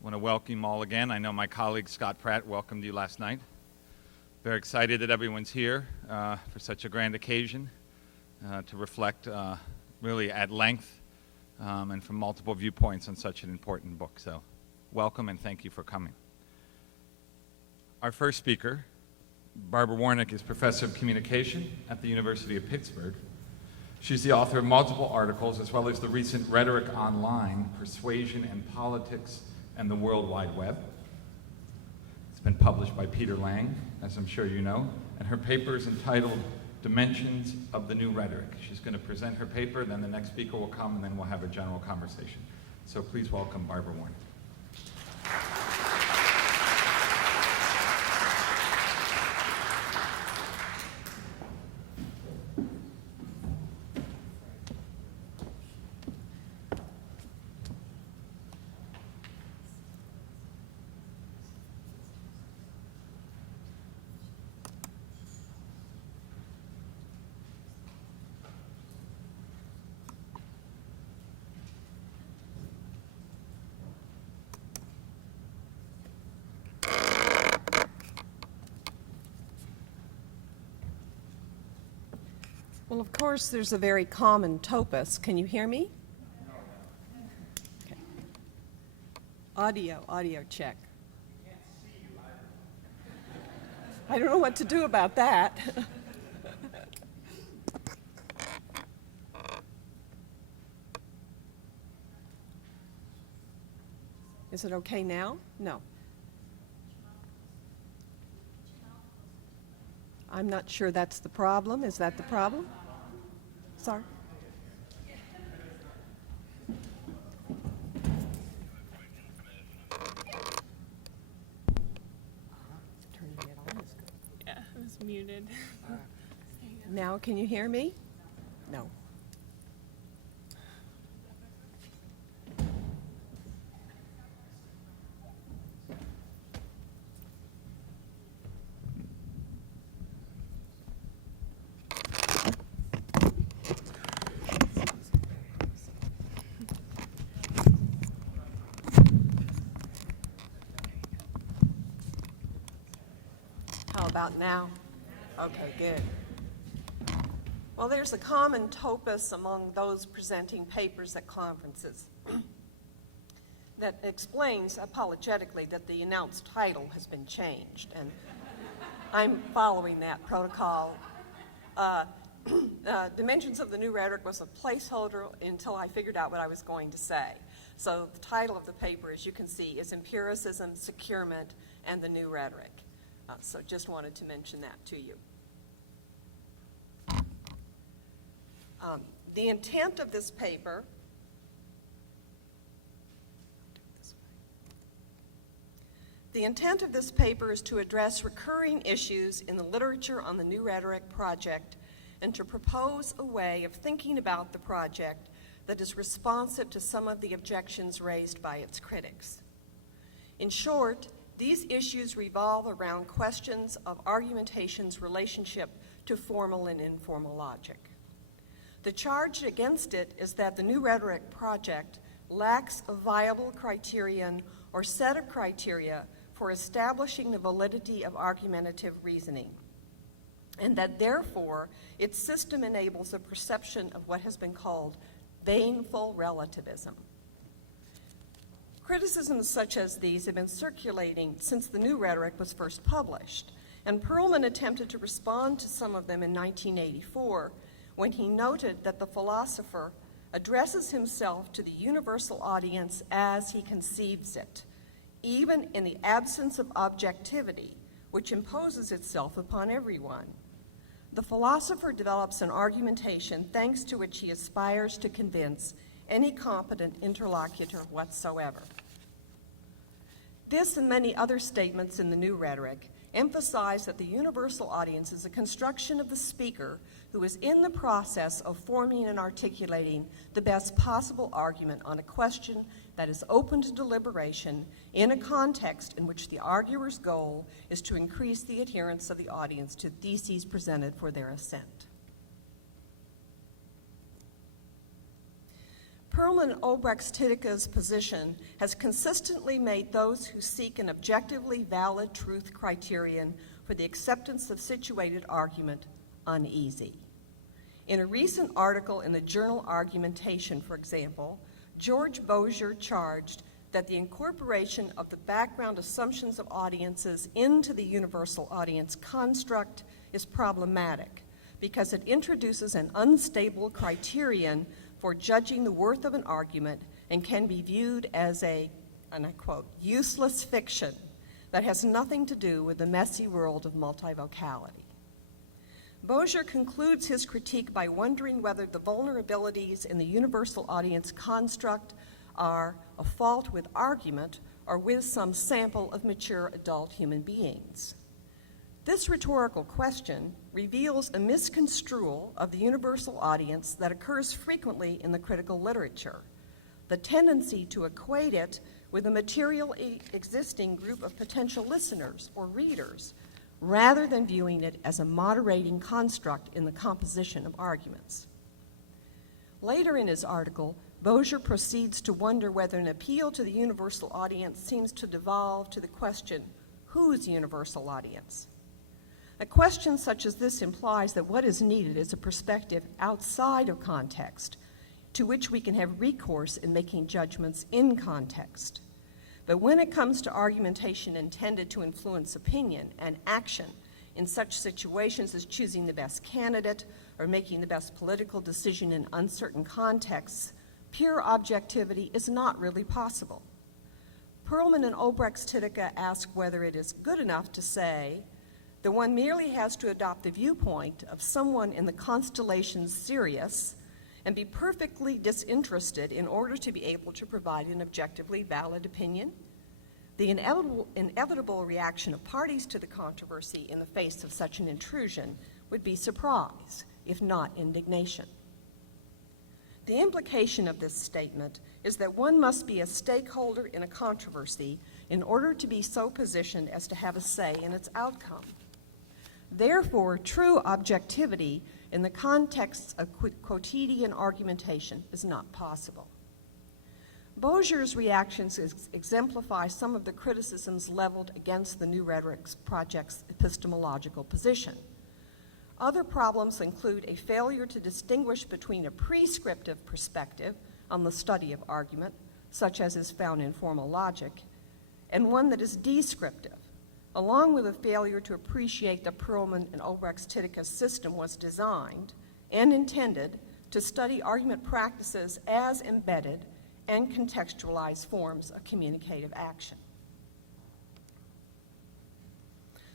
I want to welcome you all again. I know my colleague Scott Pratt welcomed you last night. Very excited that everyone's here for such a grand occasion to reflect really at length and from multiple viewpoints on such an important book. So welcome and thank you for coming. Our first speaker, Barbara Warnick, is Professor of Communication at the University of Pittsburgh. She's the author of multiple articles as well as the recent Rhetoric Online, Persuasion and Politics and the World Wide Web. It's been published by Peter Lang, as I'm sure you know, and her paper is entitled Dimensions of the New Rhetoric. She's going to present her paper, then the next speaker will come, and then we'll have a general conversation. So please welcome Barbara Warnick. Well, of course, there's a very common topos. Can you hear me? Okay. Audio check. I don't know what to do about that. Is it okay now? No. I'm not sure that's the problem. Is that the problem? Sorry. Turning it on is good. Yeah, it was muted. Now can you hear me? No. How about now? Okay, good. Well, there's a common topos among those presenting papers at conferences that explains apologetically that the announced title has been changed, and I'm following that protocol. Dimensions of the New Rhetoric was a placeholder until I figured out what I was going to say. So the title of the paper, as you can see, is Empiricism, Securement, and the New Rhetoric. So just wanted to mention that to you. The intent of this paper is to address recurring issues in the literature on the New Rhetoric project and to propose a way of thinking about the project that is responsive to some of the objections raised by its critics. In short, these issues revolve around questions of argumentation's relationship to formal and informal logic. The charge against it is that the New Rhetoric project lacks a viable criterion or set of criteria for establishing the validity of argumentative reasoning, and that therefore its system enables a perception of what has been called baneful relativism. Criticisms such as these have been circulating since the New Rhetoric was first published, and Perelman attempted to respond to some of them in 1984 when he noted that the philosopher addresses himself to the universal audience as he conceives it, even in the absence of objectivity, which imposes itself upon everyone. The philosopher develops an argumentation thanks to which he aspires to convince any competent interlocutor whatsoever. This and many other statements in the New Rhetoric emphasize that the universal audience is a construction of the speaker who is in the process of forming and articulating the best possible argument on a question that is open to deliberation in a context in which the arguer's goal is to increase the adherence of the audience to theses presented for their assent. Perelman and Olbrechts-Tyteca's position has consistently made those who seek an objectively valid truth criterion for the acceptance of situated argument uneasy. In a recent article in the journal Argumentation, for example, George Bozier charged that the incorporation of the background assumptions of audiences into the universal audience construct is problematic because it introduces an unstable criterion for judging the worth of an argument and can be viewed as a, and I quote, useless fiction that has nothing to do with the messy world of multivocality. Bozier concludes his critique by wondering whether the vulnerabilities in the universal audience construct are a fault with argument or with some sample of mature adult human beings. This rhetorical question reveals a misconstrual of the universal audience that occurs frequently in the critical literature, the tendency to equate it with a materially existing group of potential listeners or readers, rather than viewing it as a moderating construct in the composition of arguments. Later in his article, Bozier proceeds to wonder whether an appeal to the universal audience seems to devolve to the question, whose universal audience? A question such as this implies that what is needed is a perspective outside of context, to which we can have recourse in making judgments in context. But when it comes to argumentation intended to influence opinion and action in such situations as choosing the best candidate or making the best political decision in uncertain contexts, pure objectivity is not really possible. Perelman and Olbrechts-Tyteca ask whether it is good enough to say that one merely has to adopt the viewpoint of someone in the constellation Sirius and be perfectly disinterested in order to be able to provide an objectively valid opinion. The inevitable reaction of parties to the controversy in the face of such an intrusion would be surprise, if not indignation. The implication of this statement is that one must be a stakeholder in a controversy in order to be so positioned as to have a say in its outcome. Therefore, true objectivity in the context of quotidian argumentation is not possible. Bozier's reactions exemplify some of the criticisms leveled against the New Rhetoric Project's epistemological position. Other problems include a failure to distinguish between a prescriptive perspective on the study of argument, such as is found in formal logic, and one that is descriptive, along with a failure to appreciate that Perelman and Olbrechts-Tyteca's system was designed and intended to study argument practices as embedded and contextualized forms of communicative action.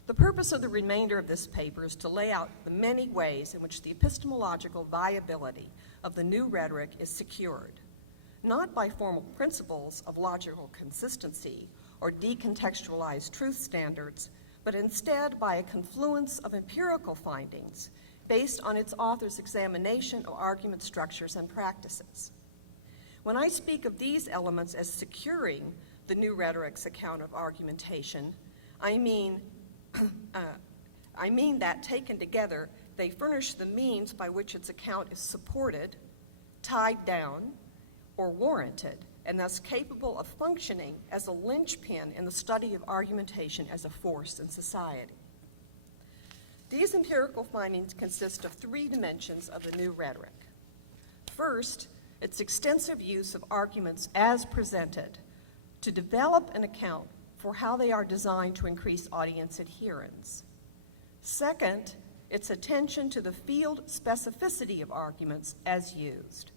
The purpose of the remainder of this paper is to lay out the many ways in which the epistemological viability of the new rhetoric is secured, not by formal principles of logical consistency or decontextualized truth standards, but instead by a confluence of empirical findings based on its author's examination of argument structures and practices. When I speak of these elements as securing the new rhetoric's account of argumentation, I mean that taken together, they furnish the means by which its account is supported, tied down, or warranted, and thus capable of functioning as a linchpin in the study of argumentation as a force in society. These empirical findings consist of three dimensions of the new rhetoric. First, its extensive use of arguments as presented to develop an account for how they are designed to increase audience adherence. Second, its attention to the field specificity of arguments as used.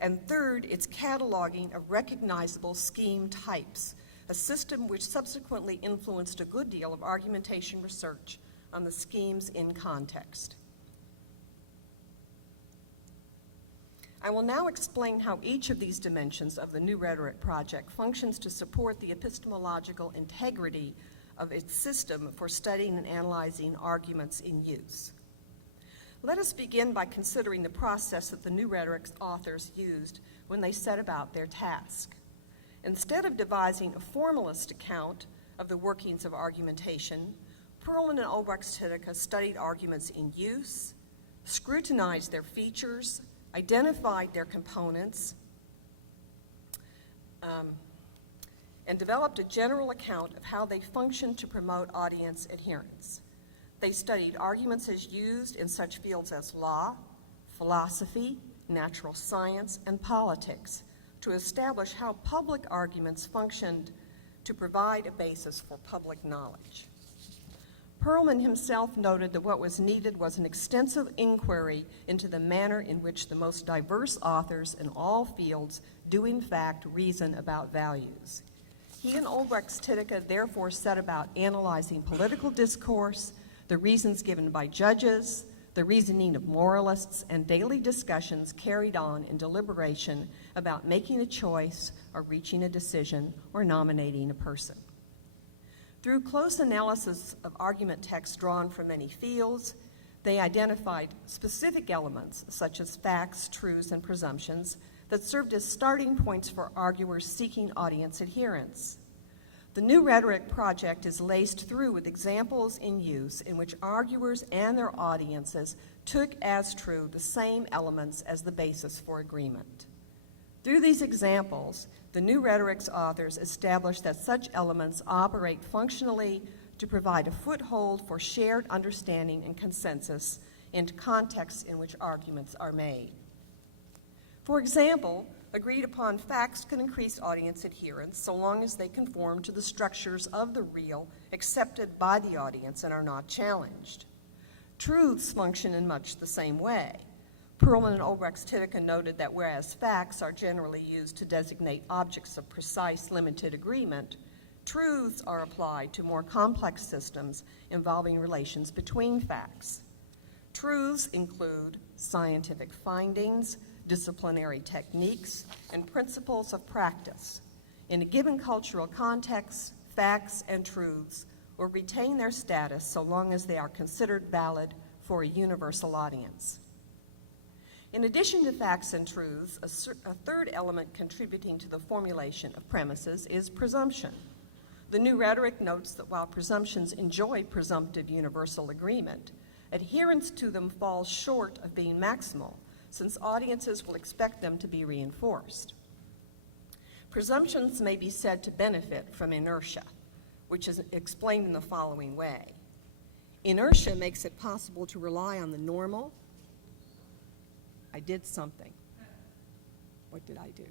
And third, its cataloging of recognizable scheme types, a system which subsequently influenced a good deal of argumentation research on the schemes in context. I will now explain how each of these dimensions of the New Rhetoric Project functions to support the epistemological integrity of its system for studying and analyzing arguments in use. Let us begin by considering the process that the New Rhetoric's authors used when they set about their task. Instead of devising a formalist account of the workings of argumentation, Perelman and Olbrechts-Tyteca studied arguments in use, scrutinized their features, identified their components, and developed a general account of how they function to promote audience adherence. They studied arguments as used in such fields as law, philosophy, natural science, and politics to establish how public arguments functioned to provide a basis for public knowledge. Perelman himself noted that what was needed was an extensive inquiry into the manner in which the most diverse authors in all fields do in fact reason about values. He and Olbrechts-Tyteca therefore set about analyzing political discourse, the reasons given by judges, the reasoning of moralists, and daily discussions carried on in deliberation about making a choice or reaching a decision or nominating a person. Through close analysis of argument texts drawn from many fields, they identified specific elements such as facts, truths, and presumptions that served as starting points for arguers seeking audience adherence. The New Rhetoric project is laced through with examples in use in which arguers and their audiences took as true the same elements as the basis for agreement. Through these examples, the New Rhetoric's authors established that such elements operate functionally to provide a foothold for shared understanding and consensus in contexts in which arguments are made. For example, agreed upon facts can increase audience adherence so long as they conform to the structures of the real accepted by the audience and are not challenged. Truths function in much the same way. Perelman and Olbrechts-Tyteca noted that whereas facts are generally used to designate objects of precise, limited agreement, truths are applied to more complex systems involving relations between facts. Truths include scientific findings, disciplinary techniques, and principles of practice. In a given cultural context, facts and truths will retain their status so long as they are considered valid for a universal audience. In addition to facts and truths, a third element contributing to the formulation of premises is presumption. The New Rhetoric notes that while presumptions enjoy presumptive universal agreement, adherence to them falls short of being maximal, since audiences will expect them to be reinforced. Presumptions may be said to benefit from inertia, which is explained in the following way. Inertia makes it possible to rely on the normal. I did something. What did I do?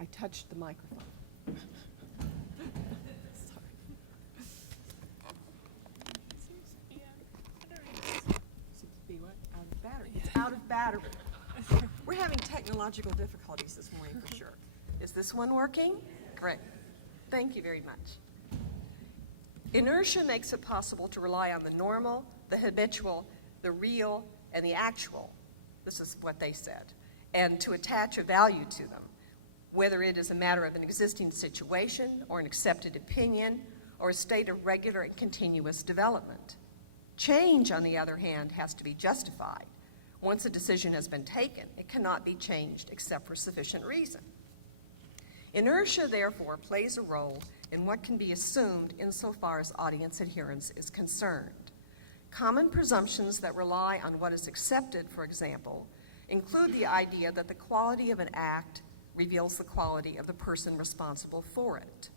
I touched the microphone. Sorry. Seems to be what? Out of battery. It's out of battery. We're having technological difficulties this morning for sure. Is this one working? Great. Thank you very much. Inertia makes it possible to rely on the normal, the habitual, the real, and the actual. This is what they said. And to attach a value to them, whether it is a matter of an existing situation or an accepted opinion or a state of regular and continuous development. Change, on the other hand, has to be justified. Once a decision has been taken, it cannot be changed except for sufficient reason. Inertia, therefore, plays a role in what can be assumed insofar as audience adherence is concerned. Common presumptions that rely on what is accepted, for example, include the idea that the quality of an act reveals the quality of the person responsible for it,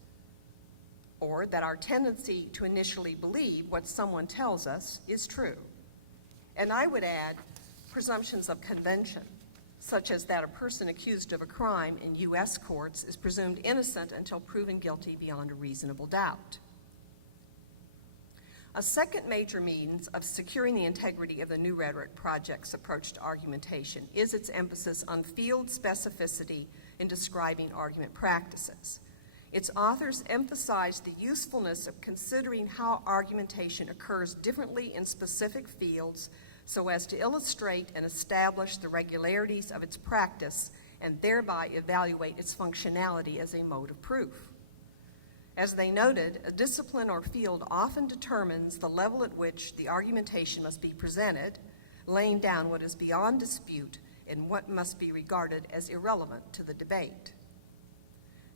or that our tendency to initially believe what someone tells us is true. And I would add presumptions of convention, such as that a person accused of a crime in U.S. courts is presumed innocent until proven guilty beyond a reasonable doubt. A second major means of securing the integrity of the New Rhetoric project's approach to argumentation is its emphasis on field specificity in describing argument practices. Its authors emphasize the usefulness of considering how argumentation occurs differently in specific fields so as to illustrate and establish the regularities of its practice and thereby evaluate its functionality as a mode of proof. As they noted, a discipline or field often determines the level at which the argumentation must be presented, laying down what is beyond dispute and what must be regarded as irrelevant to the debate.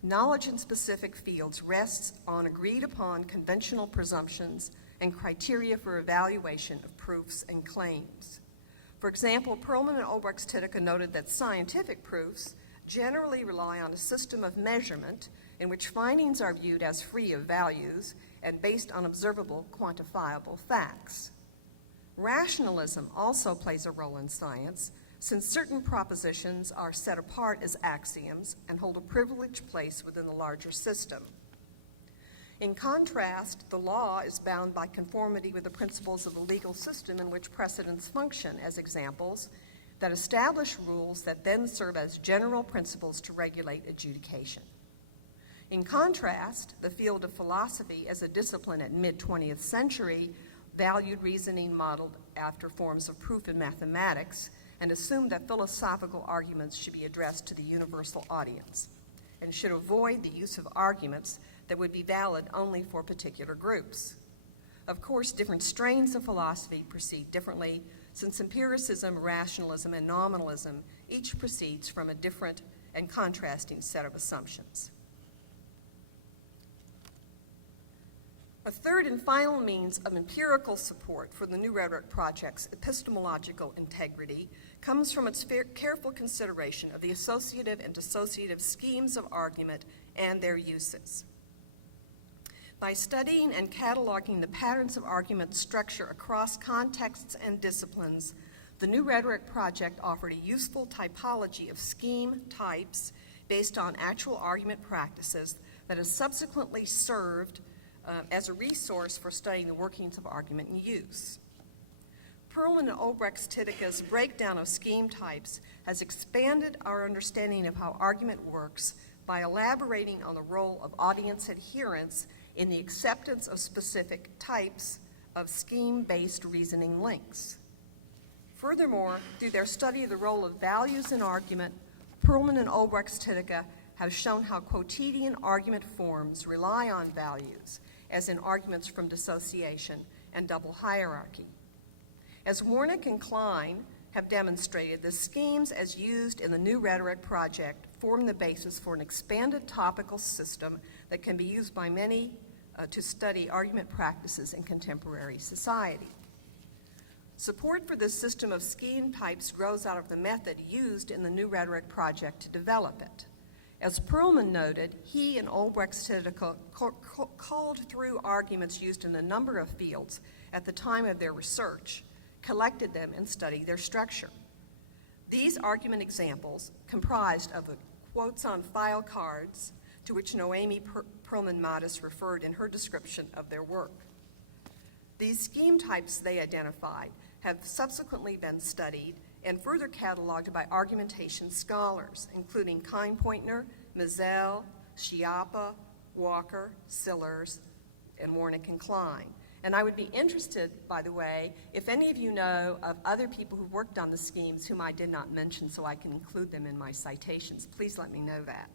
Knowledge in specific fields rests on agreed upon conventional presumptions and criteria for evaluation of proofs and claims. For example, Perelman and Olbrechts-Tyteca noted that scientific proofs generally rely on a system of measurement in which findings are viewed as free of values and based on observable, quantifiable facts. Rationalism also plays a role in science, since certain propositions are set apart as axioms and hold a privileged place within the larger system. In contrast, the law is bound by conformity with the principles of the legal system in which precedents function as examples that establish rules that then serve as general principles to regulate adjudication. In contrast, the field of philosophy as a discipline at mid-20th century valued reasoning modeled after forms of proof in mathematics and assumed that philosophical arguments should be addressed to the universal audience and should avoid the use of arguments that would be valid only for particular groups. Of course, different strains of philosophy proceed differently, since empiricism, rationalism, and nominalism each proceeds from a different and contrasting set of assumptions. A third and final means of empirical support for the New Rhetoric Project's epistemological integrity comes from its careful consideration of the associative and dissociative schemes of argument and their uses. By studying and cataloging the patterns of argument structure across contexts and disciplines, the New Rhetoric Project offered a useful typology of scheme types based on actual argument practices that has subsequently served as a resource for studying the workings of argument and use. Perelman and Olbrechts-Tyteca's breakdown of scheme types has expanded our understanding of how argument works by elaborating on the role of audience adherence in the acceptance of specific types of scheme-based reasoning links. Furthermore, through their study of the role of values in argument, Perelman and Olbrechts-Tyteca have shown how quotidian argument forms rely on values, as in arguments from dissociation and double hierarchy. As Warnick and Klein have demonstrated, the schemes as used in the New Rhetoric Project form the basis for an expanded topical system that can be used by many to study argument practices in contemporary society. Support for this system of scheme types grows out of the method used in the New Rhetoric Project to develop it. As Perelman noted, he and Olbrechts-Tyteca called through arguments used in a number of fields at the time of their research, collected them, and studied their structure. These argument examples, comprised of the quotes on file cards to which Noemi Perelman-Modis referred in her description of their work. These scheme types they identified have subsequently been studied and further cataloged by argumentation scholars, including Kinepointner, Mazel, Schiappa, Walker, Sillers, and Warnick and Klein. And I would be interested, by the way, if any of you know of other people who worked on the schemes whom I did not mention so I can include them in my citations. Please let me know that.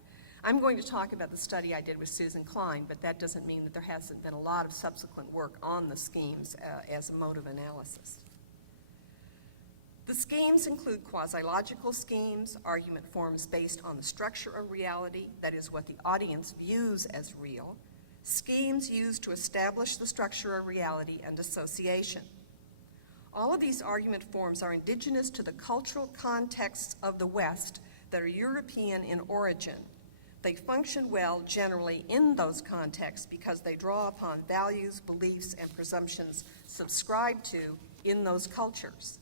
I'm going to talk about the study I did with Susan Klein, but that doesn't mean that there hasn't been a lot of subsequent work on the schemes as a mode of analysis. The schemes include quasilogical schemes, argument forms based on the structure of reality, that is what the audience views as real, schemes used to establish the structure of reality, and dissociation. All of these argument forms are indigenous to the cultural contexts of the West that are European in origin. They function well generally in those contexts because they draw upon values, beliefs, and presumptions subscribed to in those cultures.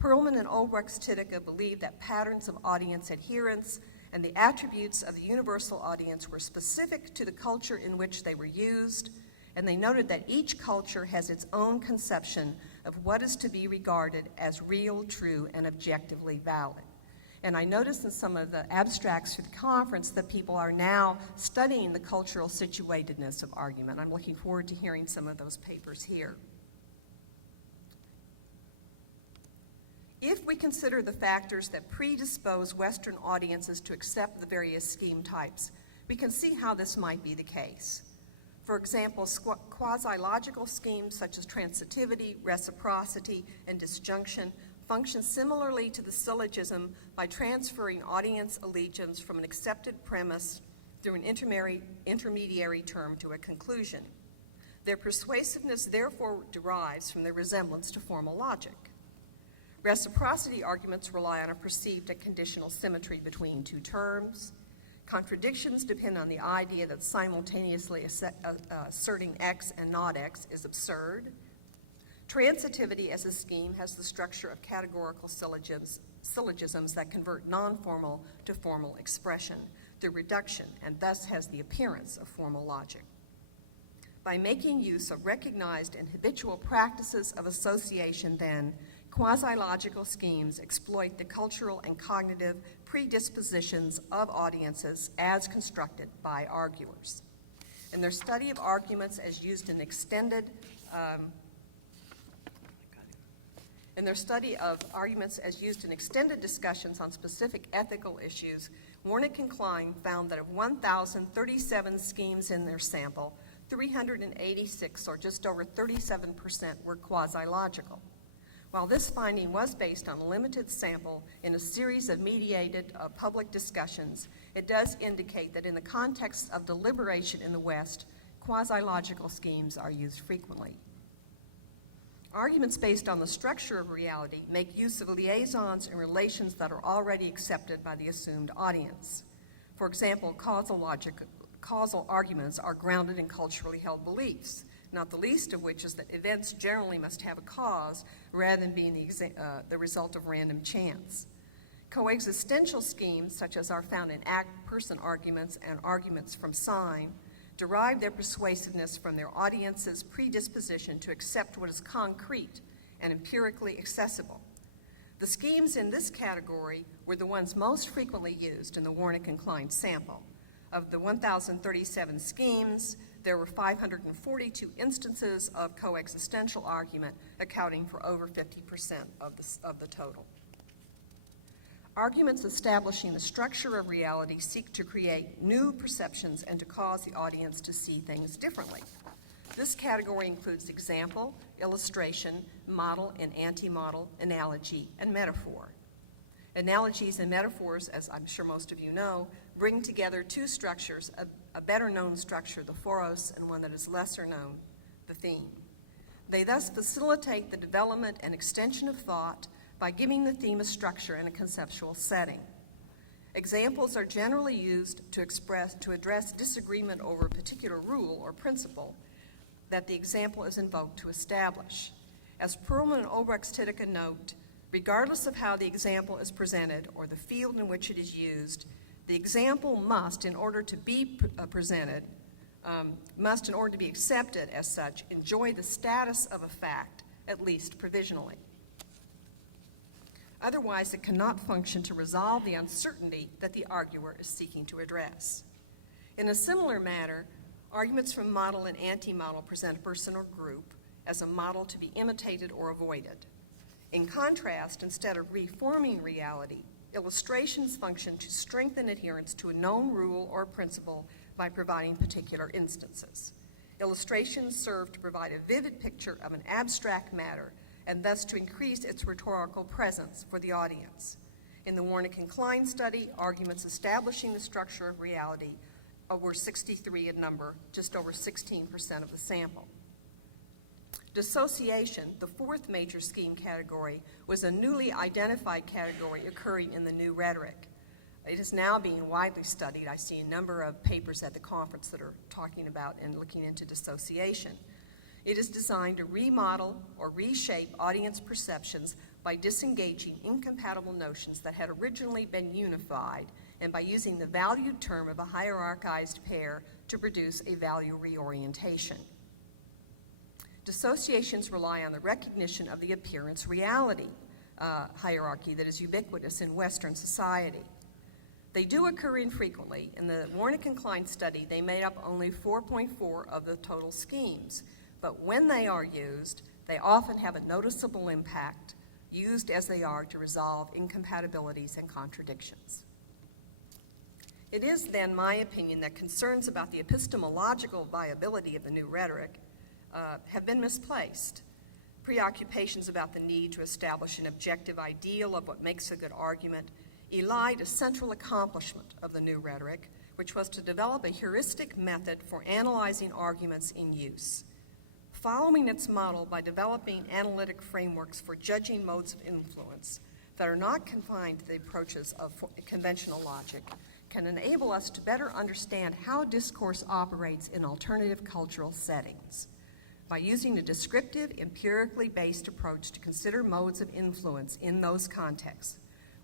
Perelman and Olbrechts-Tyteca believed that patterns of audience adherence and the attributes of the universal audience were specific to the culture in which they were used, and they noted that each culture has its own conception of what is to be regarded as real, true, and objectively valid. And I noticed in some of the abstracts for the conference that people are now studying the cultural situatedness of argument. I'm looking forward to hearing some of those papers here. If we consider the factors that predispose Western audiences to accept the various scheme types, we can see how this might be the case. For example, quasi-logical schemes such as transitivity, reciprocity, and disjunction function similarly to the syllogism by transferring audience allegiance from an accepted premise through an intermediary term to a conclusion. Their persuasiveness therefore derives from their resemblance to formal logic. Reciprocity arguments rely on a perceived and conditional symmetry between two terms. Contradictions depend on the idea that simultaneously asserting X and not X is absurd. Transitivity as a scheme has the structure of categorical syllogisms that convert non-formal to formal expression through reduction, and thus has the appearance of formal logic. By making use of recognized and habitual practices of association, then, quasi-logical schemes exploit the cultural and cognitive predispositions of audiences as constructed by arguers. In their study of arguments as used in extended discussions on specific ethical issues, Warnick and Klein found that of 1,037 schemes in their sample, 386, or just over 37%, were quasi-logical. While this finding was based on a limited sample in a series of mediated public discussions, it does indicate that in the context of deliberation in the West, quasi-logical schemes are used frequently. Arguments based on the structure of reality make use of liaisons and relations that are already accepted by the assumed audience. For example, causal arguments are grounded in culturally held beliefs, not the least of which is that events generally must have a cause rather than being the result of random chance. Coexistential schemes, such as are found in act-person arguments and arguments from sign, derive their persuasiveness from their audience's predisposition to accept what is concrete and empirically accessible. The schemes in this category were the ones most frequently used in the Warnick and Klein sample. Of the 1,037 schemes, there were 542 instances of coexistential argument, accounting for over 50% of the total. Arguments establishing the structure of reality seek to create new perceptions and to cause the audience to see things differently. This category includes example, illustration, model and anti-model, analogy, and metaphor. Analogies and metaphors, as I'm sure most of you know, bring together two structures, a better-known structure, the phoros, and one that is lesser known, the theme. They thus facilitate the development and extension of thought by giving the theme a structure and a conceptual setting. Examples are generally used to address disagreement over a particular rule or principle that the example is invoked to establish. As Perelman and Olbrechts-Tyteca note, regardless of how the example is presented or the field in which it is used, the example must, in order to be accepted as such, enjoy the status of a fact, at least provisionally. Otherwise, it cannot function to resolve the uncertainty that the arguer is seeking to address. In a similar manner, arguments from model and anti-model present a person or group as a model to be imitated or avoided. In contrast, instead of reforming reality, illustrations function to strengthen adherence to a known rule or principle by providing particular instances. Illustrations serve to provide a vivid picture of an abstract matter and thus to increase its rhetorical presence for the audience. In the Warnick and Klein study, arguments establishing the structure of reality were 63 in number, just over 16% of the sample. Dissociation, the fourth major scheme category, was a newly identified category occurring in the new rhetoric. It is now being widely studied. I see a number of papers at the conference that are talking about and looking into dissociation. It is designed to remodel or reshape audience perceptions by disengaging incompatible notions that had originally been unified and by using the valued term of a hierarchized pair to produce a value reorientation. Dissociations rely on the recognition of the appearance reality hierarchy that is ubiquitous in Western society. They do occur infrequently. In the Warnick and Klein study, they made up only 4.4 of the total schemes. But when they are used, they often have a noticeable impact, used as they are to resolve incompatibilities and contradictions. It is then my opinion that concerns about the epistemological viability of the new rhetoric have been misplaced. Preoccupations about the need to establish an objective ideal of what makes a good argument elide a central accomplishment of the new rhetoric, which was to develop a heuristic method for analyzing arguments in use. following its model by developing analytic frameworks for judging modes of influence that are not confined to the approaches of conventional logic, can enable us to better understand how discourse operates in alternative cultural settings. By using a descriptive, empirically based approach to consider modes of influence in those contexts,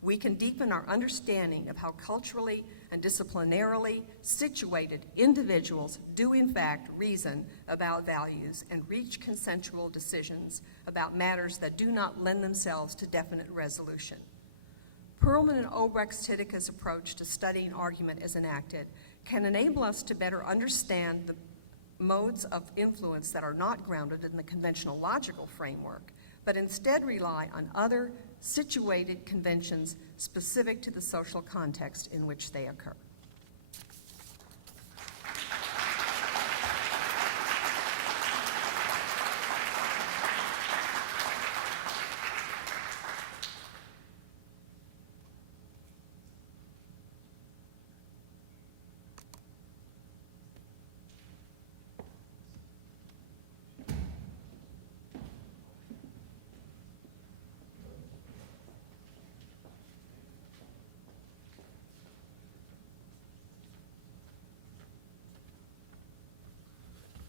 we can deepen our understanding of how culturally and disciplinarily situated individuals do in fact reason about values and reach consensual decisions about matters that do not lend themselves to definite resolution. Perelman and Olbrechts-Tyteca's approach to studying argument as enacted can enable us to better understand the modes of influence that are not grounded in the conventional logical framework, but instead rely on other situated conventions specific to the social context in which they occur.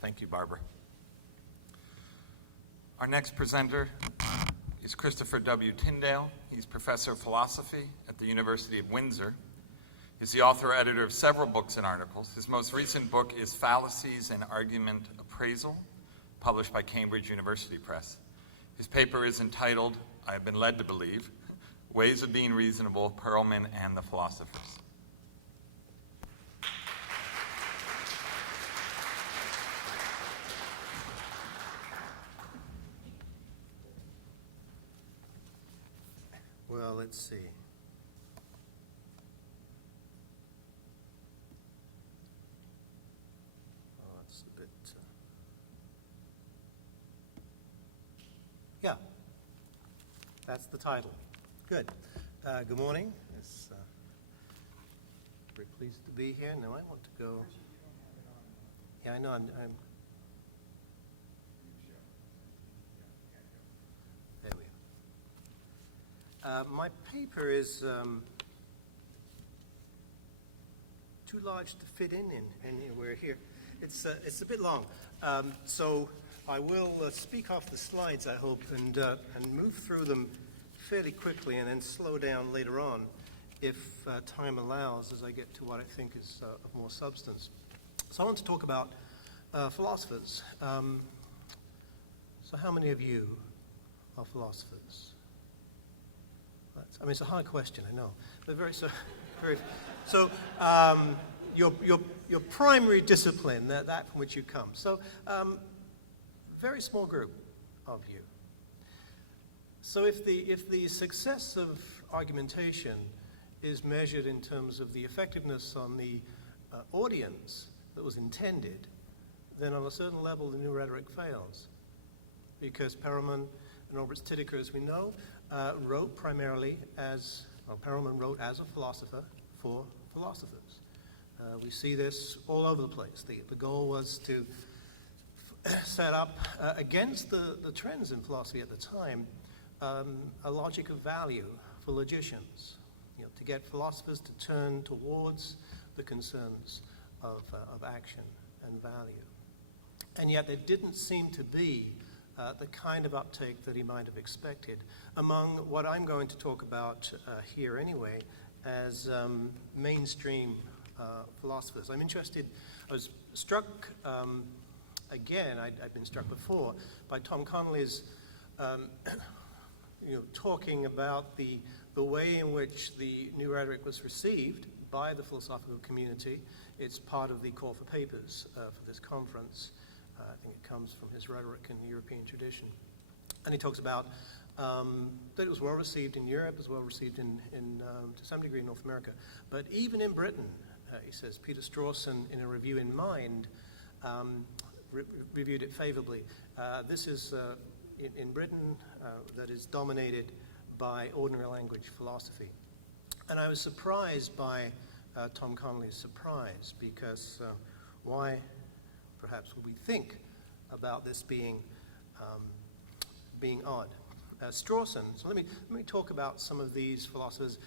Thank you, Barbara. Our next presenter is Christopher W. Tindale. He's professor of philosophy at the University of Windsor. He's the author-editor of several books and articles. His most recent book is Fallacies and Argument Appraisal, published by Cambridge University Press. His paper is entitled, I have been led to believe, Ways of Being Reasonable, Perelman and the Philosophers. Well, let's see. Oh, it's a bit... Yeah, that's the title. Good. Good morning. It's very pleased to be here. Now I want to go... Yeah, I know. I'm There we are. My paper is too large to fit in anywhere here. It's a bit long, so I will speak off the slides, I hope, and move through them fairly quickly, and then slow down later on, if time allows, as I get to what I think is of more substance. So I want to talk about philosophers. So how many of you are philosophers? I mean, it's a hard question, I know, but your primary discipline, that from which you come. So, very small group of you. So, if the success of argumentation is measured in terms of the effectiveness on the audience that was intended, then on a certain level, the new rhetoric fails, because Perelman and Olbrechts-Tyteca, as we know, wrote primarily Perelman wrote as a philosopher for philosophers. We see this all over the place. The goal was to set up, against the trends in philosophy at the time, a logic of value for logicians, to get philosophers to turn towards the concerns of action and value. And yet there didn't seem to be the kind of uptake that he might have expected among what I'm going to talk about here anyway as mainstream philosophers. I was struck again, I'd been struck before, by Tom Connolly's talking about the way in which the new rhetoric was received by the philosophical community. It's part of the call for papers for this conference. I think it comes from his Rhetoric in the European tradition. And he talks about that it was well received in Europe, as well received in to some degree in North America. But even in Britain, he says, Peter Strawson, in a review in Mind, reviewed it favorably. This is in Britain that is dominated by ordinary language philosophy. And I was surprised by Tom Connolly's surprise, because why, perhaps, would we think about this being odd. Strawson. So let me talk about some of these philosophers.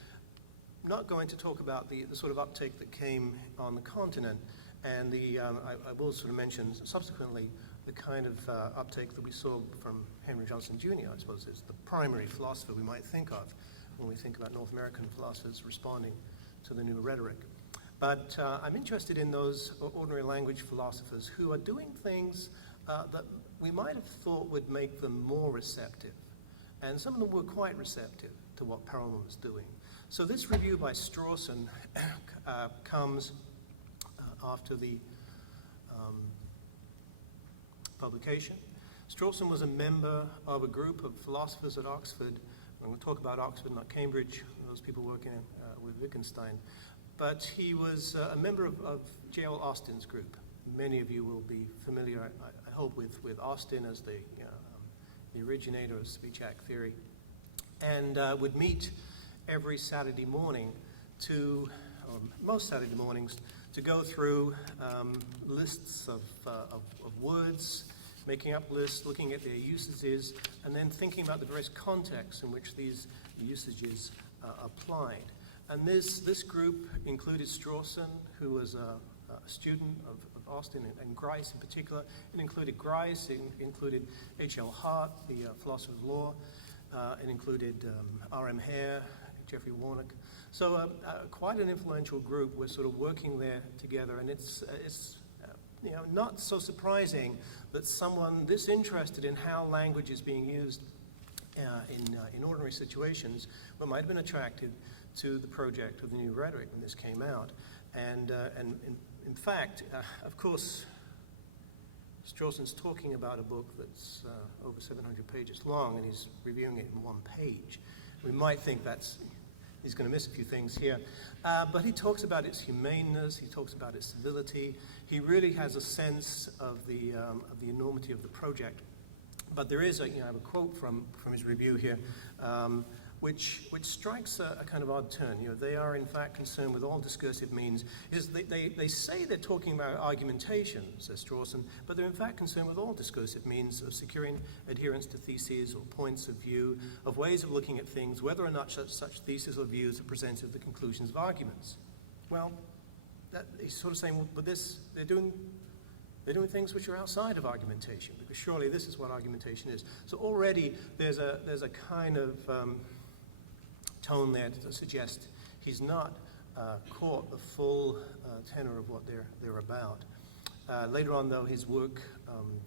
I'm not going to talk about the sort of uptake that came on the continent, and I will sort of mention subsequently the kind of uptake that we saw from Henry Johnson Jr., I suppose, is the primary philosopher we might think of when we think about North American philosophers responding to the new rhetoric. But I'm interested in those ordinary language philosophers who are doing things that we might have thought would make them more receptive. And some of them were quite receptive to what Perelman was doing. So this review by Strawson comes after the publication. Strawson was a member of a group of philosophers at Oxford. I'm going to talk about Oxford, not Cambridge, those people working with Wittgenstein. But he was a member of J.L. Austin's group. Many of you will be familiar, I hope, with Austin as the originator of speech act theory, and would meet every Saturday morning or most Saturday mornings, to go through lists of words, making up lists, looking at their usages, and then thinking about the various contexts in which these usages applied. And this group included Strawson, who was a student of Austin, and Grice in particular. It included Grice, it included H.L. Hart, the philosopher of law. It included R.M. Hare, Geoffrey Warnick. So quite an influential group. We're sort of working there together, and it's not so surprising that someone this interested in how language is being used in ordinary situations might have been attracted to the project of the new rhetoric when this came out. And in fact, of course, Strawson's talking about a book that's over 700 pages long, and he's reviewing it in one page. We might think he's going to miss a few things here. But he talks about its humaneness, he talks about its civility. He really has a sense of the enormity of the project. But there is I have a quote from his review here, which strikes a kind of odd turn. They are in fact concerned with all discursive means. They say they're talking about argumentation, says Strawson, but they're in fact concerned with all discursive means of securing adherence to theses or points of view, of ways of looking at things, whether or not such theses or views are presented at the conclusions of arguments. Well, he's sort of saying, well, but they're doing things which are outside of argumentation, because surely this is what argumentation is. So already there's a kind of tone there to suggest he's not caught the full tenor of what they're about. Later on, though, his work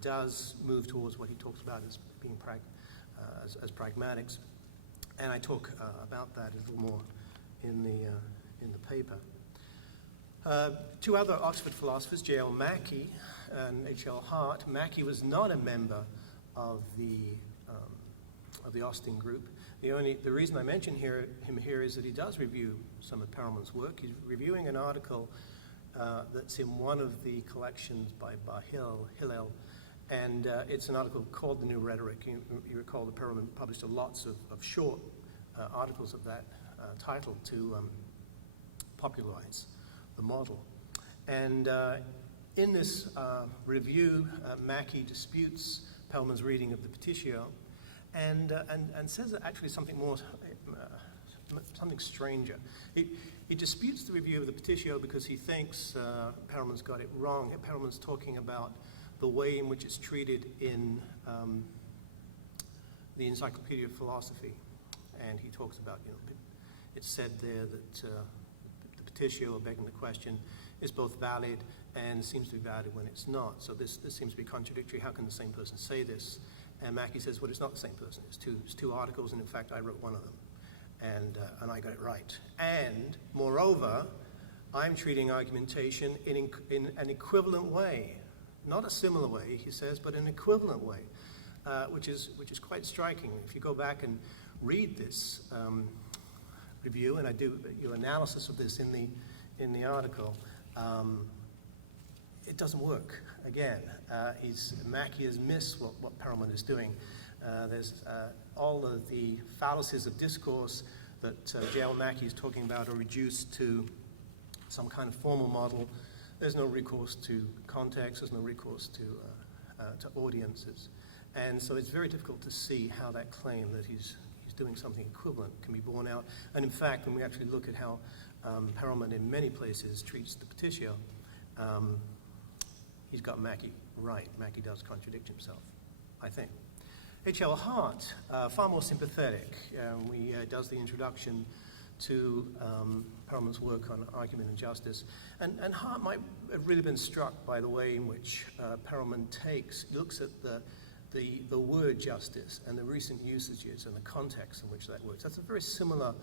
does move towards what he talks about as being as pragmatics, and I talk about that a little more in the paper. Two other Oxford philosophers, J.L. Mackay and H.L. Hart. Mackay was not a member of the Austin group. The reason I mention him here is that he does review some of Perelman's work. He's reviewing an article that's in one of the collections by Hillel, and it's an article called The New Rhetoric. You recall that Perelman published lots of short articles of that title to popularize the model. And in this review, Mackay disputes Perelman's reading of the Petitio, and says actually something more, something stranger. He disputes the review of the Petitio because he thinks Perelman's got it wrong. Perelman's talking about the way in which it's treated in the Encyclopedia of Philosophy, and he talks about, it's said there that the Petitio, begging the question, is both valid and seems to be valid when it's not. So this seems to be contradictory. How can the same person say this? And Mackay says, well, it's not the same person. It's two articles, and in fact, I wrote one of them, and I got it right. And moreover, I'm treating argumentation in an equivalent way, not a similar way, he says, but an equivalent way, which is quite striking. If you go back and read this review, and I do your analysis of this in the article, it doesn't work. Again, Mackay has missed what Perelman is doing. There's all of the fallacies of discourse that J.L. Mackay is talking about are reduced to some kind of formal model. There's no recourse to context. There's no recourse to to audiences. And so it's very difficult to see how that claim that he's doing something equivalent can be borne out. And in fact, when we actually look at how Perelman in many places treats the petitio, he's got Mackay right. Mackay does contradict himself, I think. H.L. Hart, far more sympathetic. He does the introduction to Perelman's work on argument and justice. And Hart might have really been struck by the way in which Perelman looks at the word justice and the recent usages and the context in which that works. That's a very similar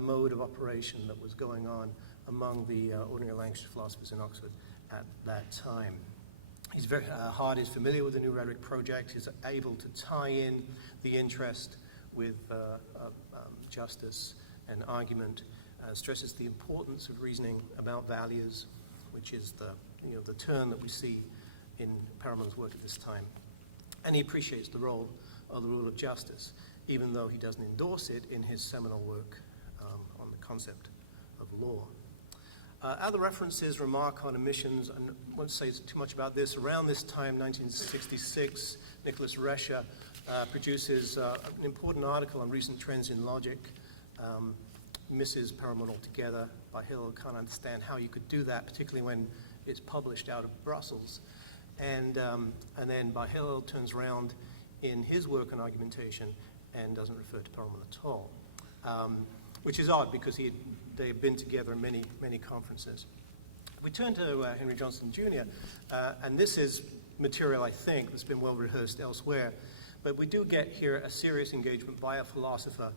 mode of operation that was going on among the ordinary language philosophers in Oxford at that time. Hart is familiar with the New Rhetoric project. He's able to tie in the interest with justice and argument, stresses the importance of reasoning about values, which is the turn that we see in Perelman's work at this time. And he appreciates the role of the rule of justice, even though he doesn't endorse it in his seminal work on the concept of law. Other references remark on emissions, and I won't say too much about this. Around this time, 1966, Nicholas Rescher produces an important article on recent trends in logic, misses Perelman altogether. By Hill can't understand how you could do that, particularly when it's published out of Brussels. And then by Hill turns around in his work on argumentation and doesn't refer to Perelman at all, which is odd because they have been together in many conferences. We turn to Henry Johnston Jr., and this is material, I think, that's been well rehearsed elsewhere, but we do get here a serious engagement by a philosopher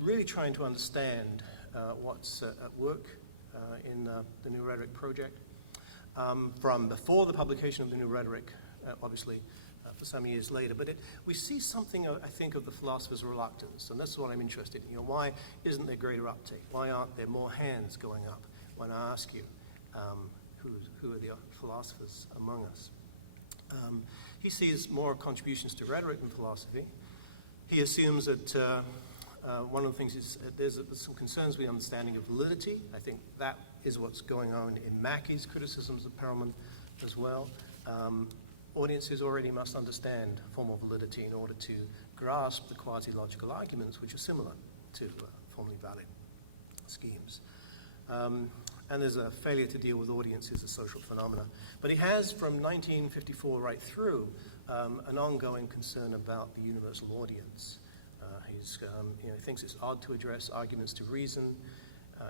really trying to understand what's at work in the New Rhetoric project. From before the publication of the New Rhetoric, obviously, for some years later. But we see something, I think, of the philosopher's reluctance, and that's what I'm interested in. Why isn't there greater uptake? Why aren't there more hands going up when I ask you who are the philosophers among us? He sees more contributions to rhetoric than philosophy. He assumes that one of the things is there's some concerns with the understanding of validity. I think that is what's going on in Mackay's criticisms of Perelman as well. Audiences already must understand formal validity in order to grasp the quasi-logical arguments, which are similar to formally valid schemes. And there's a failure to deal with audiences as social phenomena. But he has, from 1954 right through, an ongoing concern about the universal audience. He thinks it's odd to address arguments to reason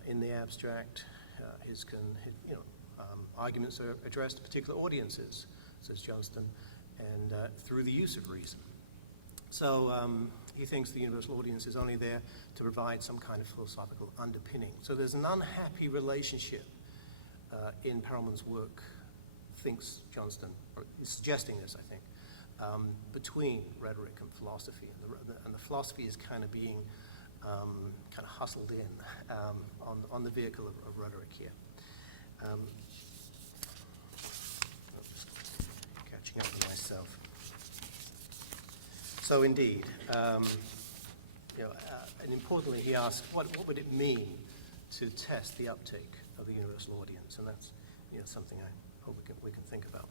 in the abstract. Arguments are addressed to particular audiences, says Johnston, and through the use of reason. So he thinks the universal audience is only there to provide some kind of philosophical underpinning. So there's an unhappy relationship in Perelman's work, thinks Johnston, or he's suggesting this, I think, between rhetoric and philosophy. And the philosophy is kind of being kind of hustled in on the vehicle of rhetoric here. Catching up with myself. So indeed, and importantly, he asks, what would it mean to test the uptake of the universal audience? And that's something I hope we can think about.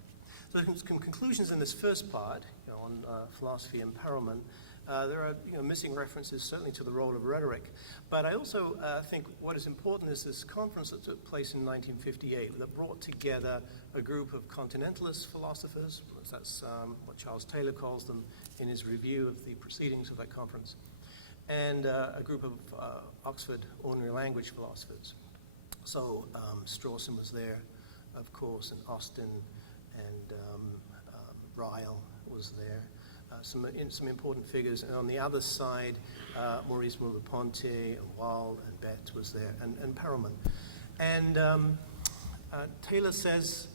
So some conclusions in this first part on philosophy and Perelman. There are missing references certainly to the role of rhetoric, but I also think what is important is this conference that took place in 1958 that brought together a group of continentalist philosophers. That's what Charles Taylor calls them in his review of the proceedings of that conference, and a group of Oxford ordinary language philosophers. So Strawson was there, of course, and Austin, and Ryle was there. Some important figures, and on the other side, Maurice Merleau-Ponty and Wilde and Bett was there, and Perelman. And Taylor says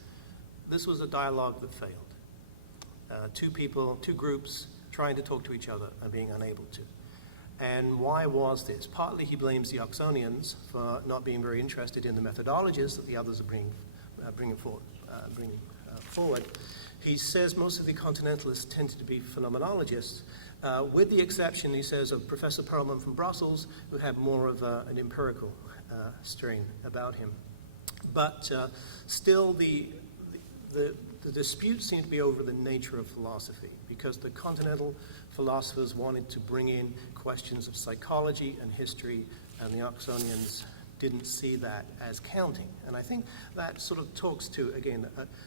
this was a dialogue that failed. Two groups trying to talk to each other and being unable to. And why was this? Partly he blames the Oxonians for not being very interested in the methodologies that the others are bringing forward. He says most of the continentalists tended to be phenomenologists, with the exception, he says, of Professor Perelman from Brussels, who had more of an empirical strain about him. But still, the the dispute seemed to be over the nature of philosophy, because the continental philosophers wanted to bring in questions of psychology and history, and the Oxonians didn't see that as counting. And I think that sort of talks to, again,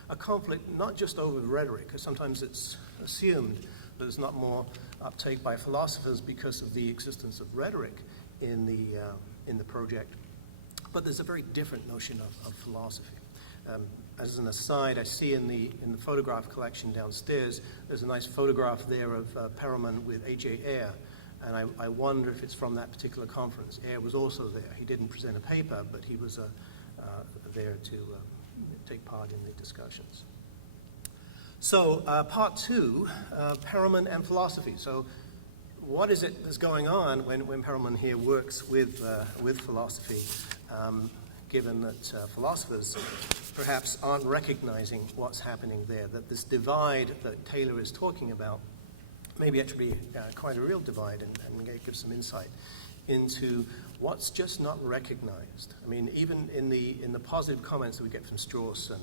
a conflict not just over rhetoric, because sometimes it's assumed that there's not more uptake by philosophers because of the existence of rhetoric in the project, but there's a very different notion of philosophy. As an aside, I see in the photograph collection downstairs, there's a nice photograph there of Perelman with A.J. Ayer, and I wonder if it's from that particular conference. Ayer was also there. He didn't present a paper, but he was there to take part in the discussions. So part two, Perelman and Philosophy. So what is it that's going on when Perelman here works with philosophy, given that philosophers perhaps aren't recognizing what's happening there, that this divide that Taylor is talking about may be actually quite a real divide, and give some insight into what's just not recognized. I mean, even in the positive comments that we get from Strawson,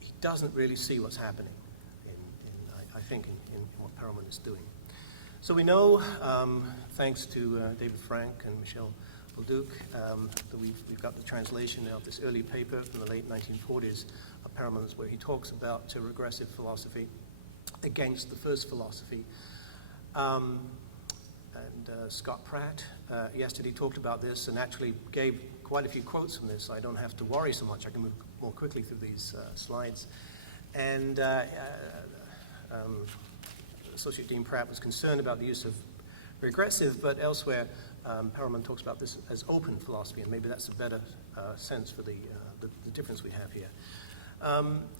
he doesn't really see what's happening, I think, in what Perelman is doing. So we know, thanks to David Frank and Michel Bolduc, that we've got the translation of this early paper from the late 1940s of Perelman's, where he talks about regressive philosophy against the first philosophy. And Scott Pratt yesterday talked about this and actually gave quite a few quotes from this, so I don't have to worry so much. I can move more quickly through these slides. And Associate Dean Pratt was concerned about the use of regressive, but elsewhere Perelman talks about this as open philosophy, and maybe that's a better sense for the difference we have here.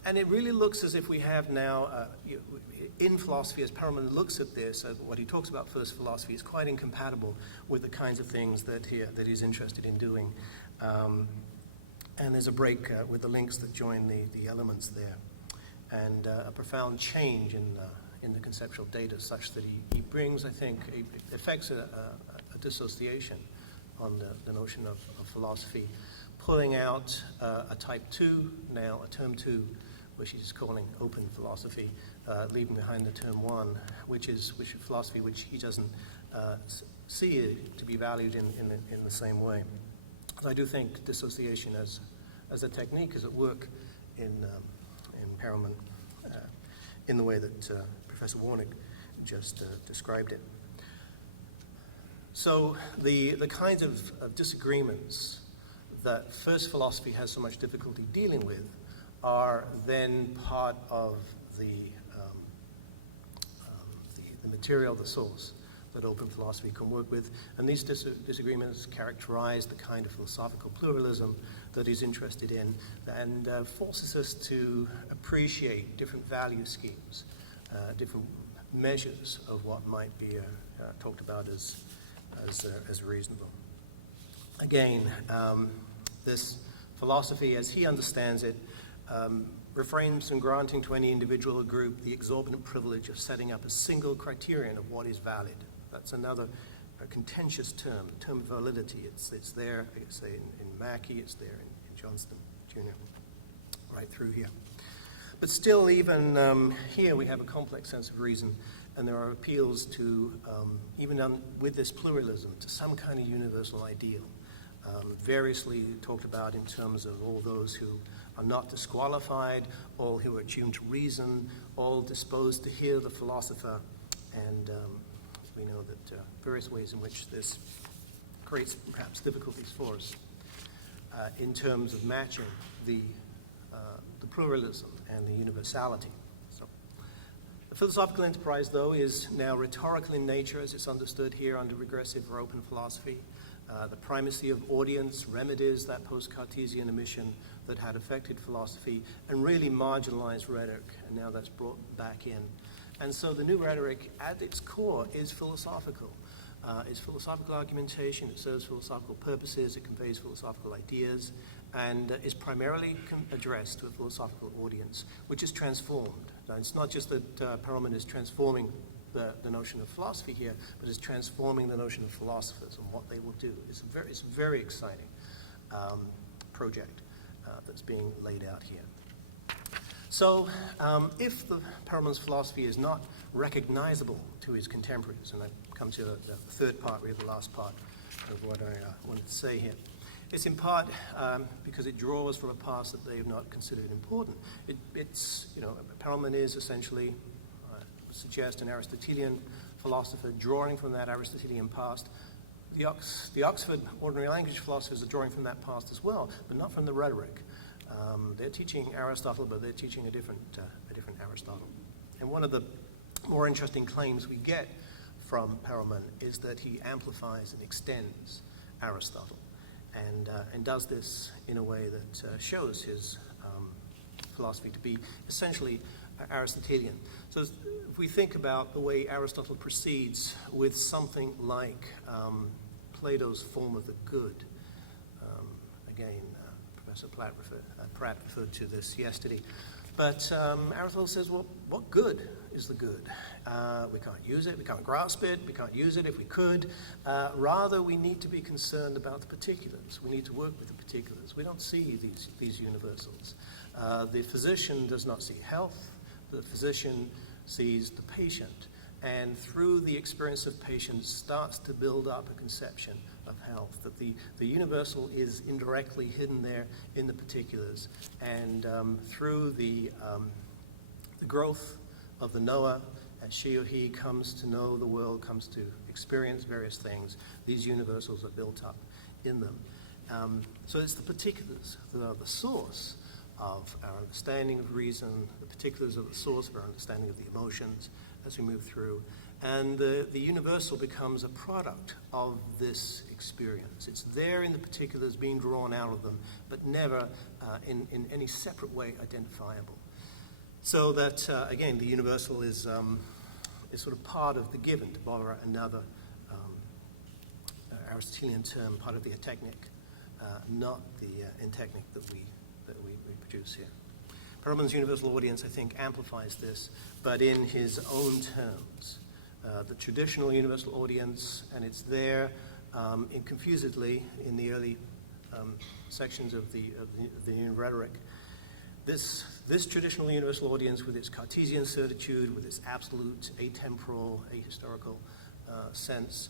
And it really looks as if we have now, in philosophy, as Perelman looks at this, what he talks about first philosophy is quite incompatible with the kinds of things that he's interested in doing. And there's a break with the links that join the elements there, and a profound change in the conceptual data, such that he brings, I think, affects a dissociation on the notion of philosophy, pulling out a type 2 now, a term 2, which he's calling open philosophy, leaving behind the term 1, which is philosophy which he doesn't see it to be valued in the same way. So I do think dissociation as a technique is at work in Perelman in the way that Professor Warnick just described it. So the kinds of disagreements that first philosophy has so much difficulty dealing with are then part of the material, the source that open philosophy can work with. And these disagreements characterize the kind of philosophical pluralism that he's interested in, and forces us to appreciate different value schemes, different measures of what might be talked about as reasonable. Again, this philosophy, as he understands it, refrains from granting to any individual or group the exorbitant privilege of setting up a single criterion of what is valid. That's another contentious term, the term validity. It's there, I say, in Mackay, it's there in Johnston, Jr., right through here. But still, even here, we have a complex sense of reason, and there are appeals to, even with this pluralism, to some kind of universal ideal, variously talked about in terms of all those who are not disqualified, all who are attuned to reason, all disposed to hear the philosopher, and we know that various ways in which this creates perhaps difficulties for us in terms of matching the pluralism and the universality. So, the philosophical enterprise, though, is now rhetorical in nature, as it's understood here under regressive or open philosophy. The primacy of audience remedies that post-Cartesian omission that had affected philosophy and really marginalized rhetoric, and now that's brought back in. And so the new rhetoric, at its core, is philosophical. It's philosophical argumentation, it serves philosophical purposes, it conveys philosophical ideas, and is primarily addressed to a philosophical audience, which is transformed. Now, it's not just that Perelman is transforming the notion of philosophy here, but is transforming the notion of philosophers and what they will do. It's a very exciting project that's being laid out here. So if Perelman's philosophy is not recognizable to his contemporaries, and I come to the third part, really the last part of what I wanted to say here, it's in part because it draws from a past that they have not considered important. Perelman is essentially, suggest, an Aristotelian philosopher drawing from that Aristotelian past. The Oxford ordinary language philosophers are drawing from that past as well, but not from the rhetoric. They're teaching Aristotle, but they're teaching a different Aristotle. And one of the more interesting claims we get from Perelman is that he amplifies and extends Aristotle, and does this in a way that shows his philosophy to be essentially Aristotelian. So if we think about the way Aristotle proceeds with something like Plato's form of the good, again, Professor Pratt referred to this yesterday, but Aristotle says, well, what good is the good? We can't use it, we can't grasp it, we can't use it if we could. Rather, we need to be concerned about the particulars. We need to work with the particulars. We don't see these universals. The physician does not see health. The physician sees the patient, and through the experience of patients starts to build up a conception of health, that the universal is indirectly hidden there in the particulars, and through the growth of the knower, as she or he comes to know the world, comes to experience various things, these universals are built up in them. So it's the particulars that are the source of our understanding of reason, the particulars of the source of our understanding of the emotions as we move through. And the universal becomes a product of this experience. It's there in the particulars, being drawn out of them, but never in any separate way identifiable. So that, again, the universal is sort of part of the given, to borrow another Aristotelian term, part of the atechnic, not the entechnic that we produce here. Perelman's universal audience, I think, amplifies this, but in his own terms. The traditional universal audience, and it's there confusedly in the early sections of the new rhetoric. This traditional universal audience, with its Cartesian certitude, with its absolute atemporal, ahistorical sense,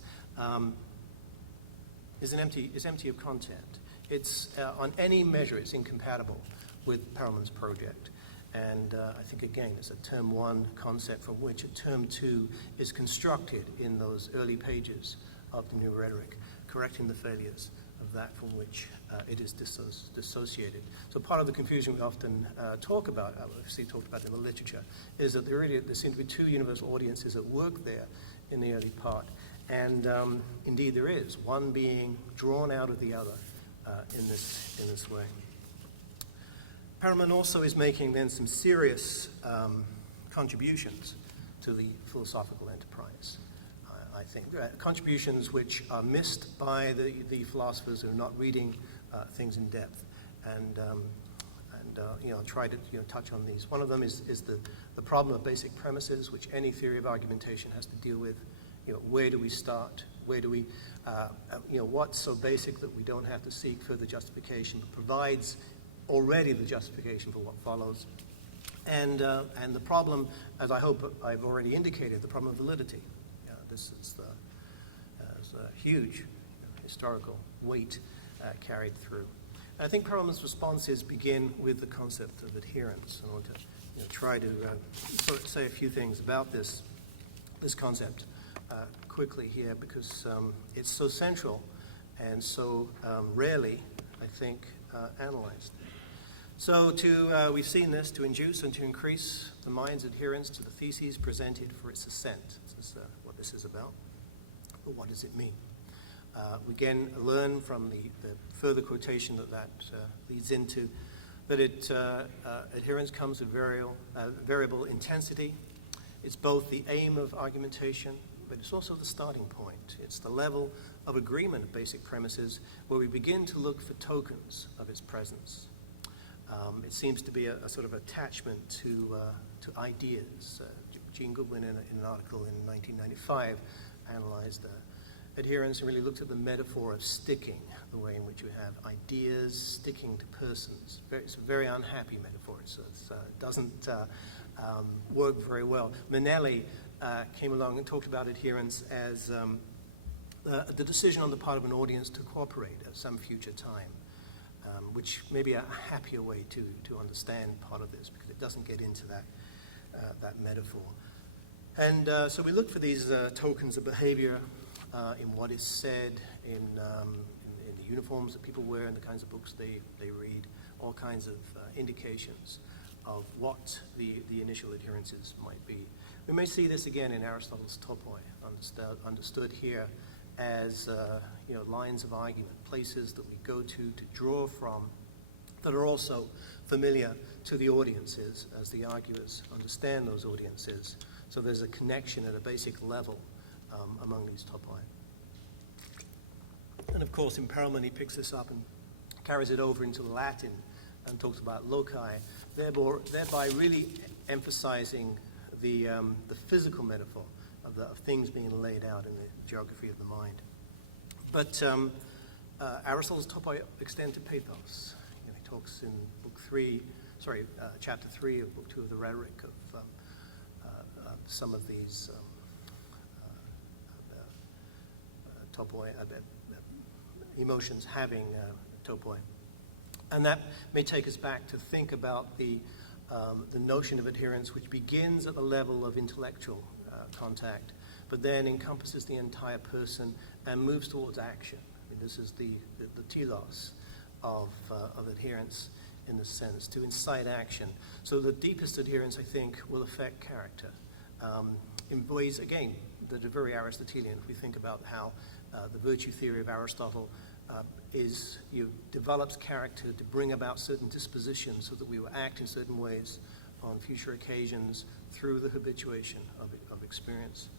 is empty of content. It's on any measure, it's incompatible with Perelman's project. And I think, again, it's a term one concept from which a term two is constructed in those early pages of the new rhetoric, correcting the failures of that from which it is dissociated. So part of the confusion we often talk about, obviously talked about in the literature, is that there seem to be two universal audiences at work there in the early part. And indeed there is, one being drawn out of the other in this way. Perelman also is making then some serious contributions to the philosophical enterprise. I think contributions which are missed by the philosophers who are not reading things in depth, and I'll try to touch on these. One of them is the problem of basic premises, which any theory of argumentation has to deal with. Where do we start? Where do we, what's so basic that we don't have to seek further justification, but provides already the justification for what follows. And the problem, as I hope I've already indicated, the problem of validity. This is a huge historical weight carried through. And I think Perelman's responses begin with the concept of adherence. I want to try to sort of say a few things about this concept quickly here, because it's so central and so rarely, I think, analyzed. So we've seen this, to induce and to increase the mind's adherence to the theses presented for its assent. This is what this is about. But what does it mean? We again learn from the further quotation that leads into that adherence comes with variable intensity. It's both the aim of argumentation, but it's also the starting point. It's the level of agreement of basic premises where we begin to look for tokens of its presence. It seems to be a sort of attachment to ideas. Gene Goodwin, in an article in 1995, analyzed adherence and really looked at the metaphor of sticking, the way in which you have ideas sticking to persons. It's a very unhappy metaphor. It doesn't work very well. Manelli came along and talked about adherence as the decision on the part of an audience to cooperate at some future time, which may be a happier way to understand part of this, because it doesn't get into that metaphor. And so we look for these tokens of behavior in what is said, in the uniforms that people wear, and the kinds of books they read, all kinds of indications of what the initial adherences might be. We may see this again in Aristotle's topoi, understood here as lines of argument, places that we go to draw from, that are also familiar to the audiences as the arguers understand those audiences. So there's a connection at a basic level among these topoi. And of course, in Perelman, he picks this up and carries it over into Latin and talks about loci, thereby really emphasizing the physical metaphor of things being laid out in the geography of the mind. But Aristotle's topoi extend to pathos. He talks in chapter 3 of book 2 of the Rhetoric of some of these topoi, emotions having topoi. And that may take us back to think about the notion of adherence, which begins at the level of intellectual contact, but then encompasses the entire person and moves towards action. I mean, this is the telos of adherence, in the sense, to incite action. So the deepest adherence, I think, will affect character in ways, again, that are very Aristotelian. If we think about how the virtue theory of Aristotle develops character to bring about certain dispositions so that we will act in certain ways on future occasions through the habituation of experience.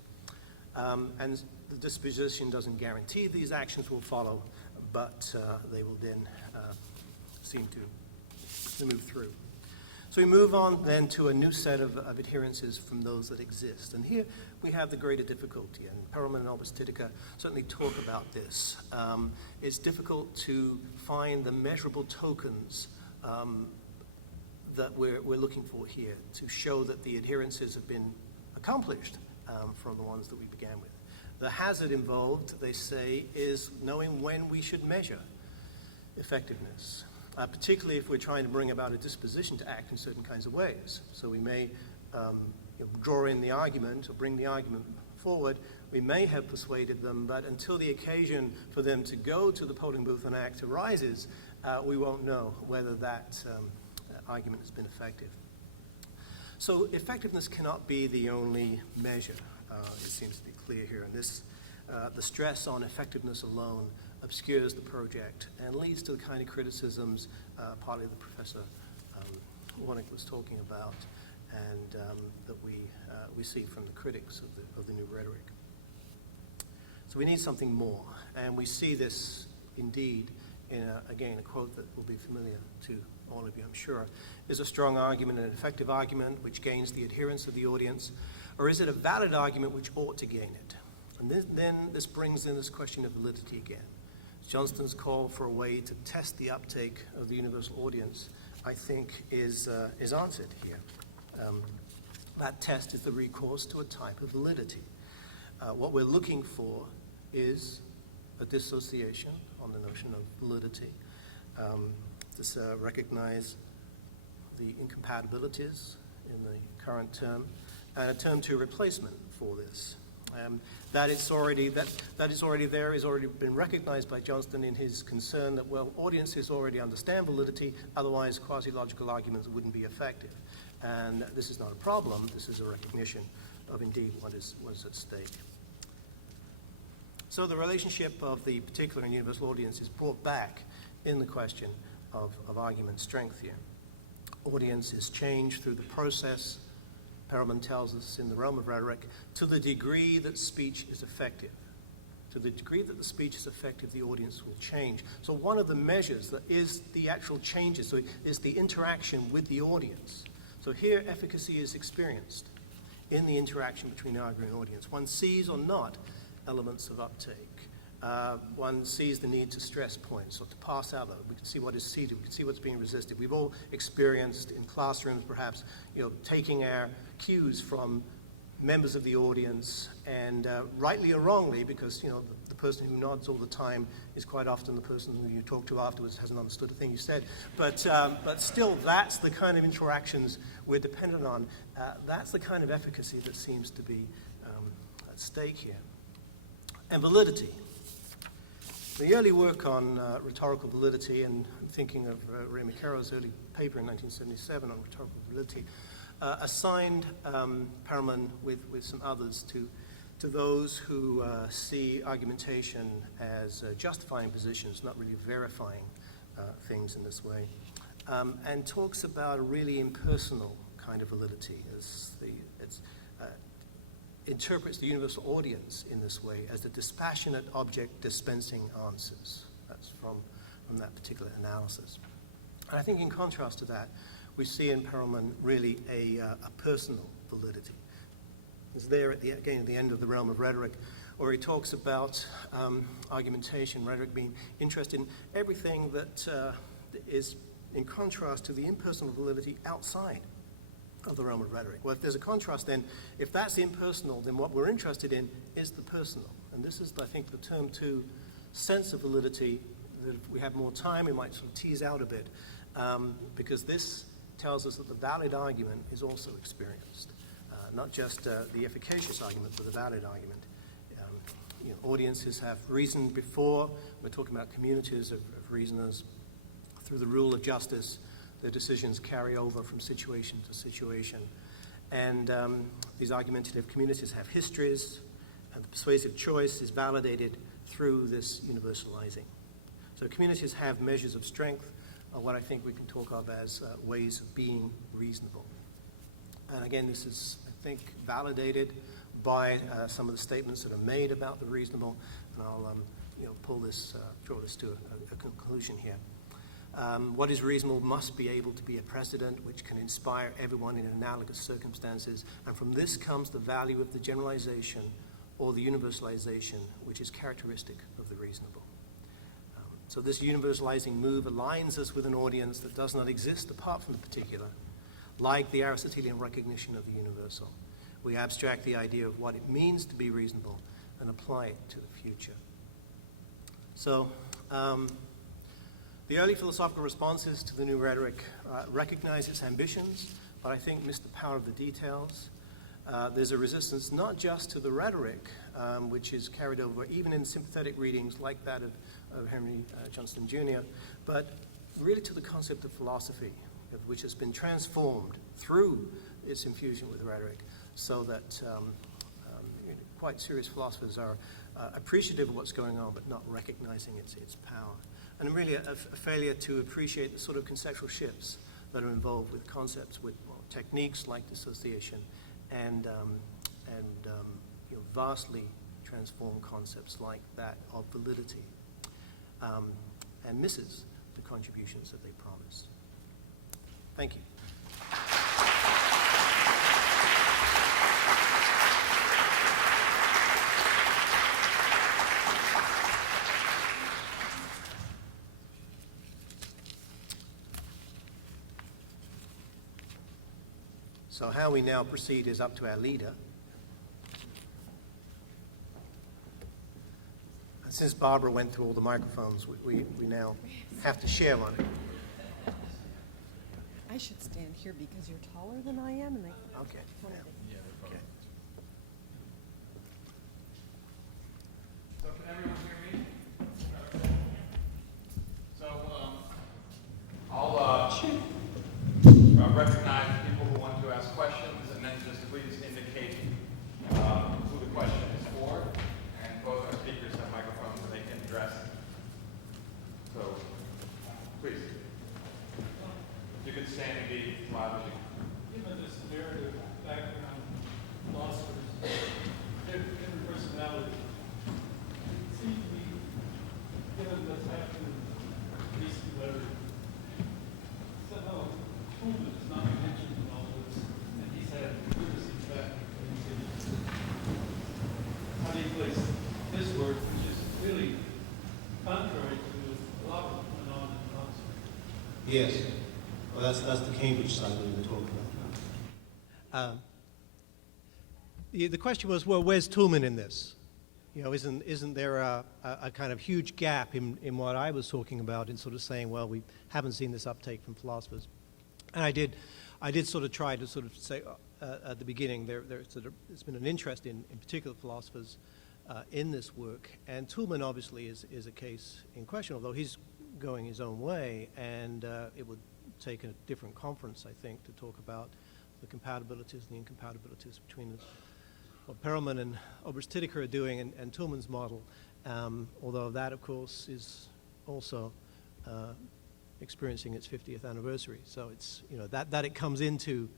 And the disposition doesn't guarantee these actions will follow, but they will then seem to move through. So we move on then to a new set of adherences from those that exist. And here we have the greater difficulty, and Perelman and Olbrechts-Tyteca certainly talk about this. It's difficult to find the measurable tokens that we're looking for here to show that the adherences have been accomplished from the ones that we began with. The hazard involved, they say, is knowing when we should measure effectiveness. Particularly if we're trying to bring about a disposition to act in certain kinds of ways. So we may draw in the argument or bring the argument forward. We may have persuaded them, but until the occasion for them to go to the polling booth and act arises, we won't know whether that argument has been effective. So effectiveness cannot be the only measure. It seems to be clear here. And this, the stress on effectiveness alone obscures the project and leads to the kind of criticisms partly the Professor Warnick was talking about, and that we see from the critics of the new rhetoric. So we need something more, and we see this indeed in a quote that will be familiar to all of you, I'm sure. Is a strong argument an effective argument which gains the adherence of the audience, or is it a valid argument which ought to gain it? And then this brings in this question of validity again. Johnston's call for a way to test the uptake of the universal audience, I think, is answered here. That test is the recourse to a type of validity. What we're looking for is a dissociation on the notion of validity. To recognize the incompatibilities in the current term, and a term to replacement for this. That is already there, has already been recognized by Johnston in his concern that, well, audiences already understand validity, otherwise quasi-logical arguments wouldn't be effective. And this is not a problem, this is a recognition of indeed what is at stake. So the relationship of the particular and universal audience is brought back in the question of argument strength here. Audience is changed through the process, Perelman tells us in the realm of rhetoric, to the degree that speech is effective. To the degree that the speech is effective, the audience will change. So one of the measures that is the actual changes, so is the interaction with the audience. So here efficacy is experienced in the interaction between arguer and audience. One sees or not elements of uptake. one sees the need to stress points or to pass out. We can see what is seated. We can see what's being resisted. We've all experienced in classrooms, perhaps, taking our cues from members of the audience, and rightly or wrongly, because the person who nods all the time is quite often the person who you talk to afterwards hasn't understood a thing you said. But still, that's the kind of interactions we're dependent on. That's the kind of efficacy that seems to be at stake here. And validity. The early work on rhetorical validity, and I'm thinking of Ray McCarroll's early paper in 1977 on rhetorical validity, assigned Perelman with some others to those who see argumentation as justifying positions, not really verifying things in this way, and talks about a really impersonal kind of validity. Interprets the universal audience in this way as the dispassionate object dispensing answers. That's from that particular analysis. And I think in contrast to that, we see in Perelman really a personal validity. It's there at the end of the realm of rhetoric, where he talks about argumentation, rhetoric being interested in everything that is in contrast to the impersonal validity outside of the realm of rhetoric. Well, if there's a contrast, then if that's the impersonal, then what we're interested in is the personal. And this is, I think, the term 2 sense of validity that if we have more time, we might sort of tease out a bit, because this tells us that the valid argument is also experienced, not just the efficacious argument, but the valid argument. Audiences have reasoned before. We're talking about communities of reasoners. Through the rule of justice, their decisions carry over from situation to situation. And these argumentative communities have histories, and the persuasive choice is validated through this universalizing. So communities have measures of strength, what I think we can talk of as ways of being reasonable. And again, this is, I think, validated by some of the statements that are made about the reasonable, and I'll draw this to a conclusion here. What is reasonable must be able to be a precedent which can inspire everyone in analogous circumstances, and from this comes the value of the generalization or the universalization, which is characteristic of the reasonable. So this universalizing move aligns us with an audience that does not exist apart from the particular, like the Aristotelian recognition of the universal. We abstract the idea of what it means to be reasonable and apply it to the future. So, the early philosophical responses to the new rhetoric recognize its ambitions, but I think miss the power of the details. There's a resistance not just to the rhetoric, which is carried over even in sympathetic readings like that of Henry Johnston Jr., but really to the concept of philosophy, which has been transformed through its infusion with rhetoric, so that quite serious philosophers are appreciative of what's going on, but not recognizing its power. And really a failure to appreciate the sort of conceptual shifts that are involved with concepts, with techniques like dissociation, and vastly transformed concepts like that of validity, and misses the contributions that they promise. Thank you. So how we now proceed is up to our leader. And since Barbara went through all the microphones, we now have to share one. I should stand here because you're taller than I am, and Okay. Okay. So can everyone hear me? So I'll recognize people who want to ask questions, and then just please indicate who the question is for, and both our speakers have microphones and they can address. So please, if you could stand and be loud. Given this narrative background, philosophers, different personality, it seems to me, given what's happened in recent rhetoric, somehow Pullman is not mentioned in all this, and he's had literacy back. How do you place this work, which is really Yes. Well, that's the Cambridge side we were talking about. The question was, well, where's Toulmin in this? You know, isn't there a kind of huge gap in what I was talking about in sort of saying, well, we haven't seen this uptake from philosophers? And I did sort of try to sort of say at the beginning, there's been an interest in particular philosophers in this work, and Toulmin obviously is a case in question, although he's going his own way, and it would take a different conference, I think, to talk about the compatibilities and the incompatibilities between what Perelman and Olbrechts-Tyteca are doing and Toulmin's model, although that, of course, is also experiencing its 50th anniversary. So it's, you know, that it comes into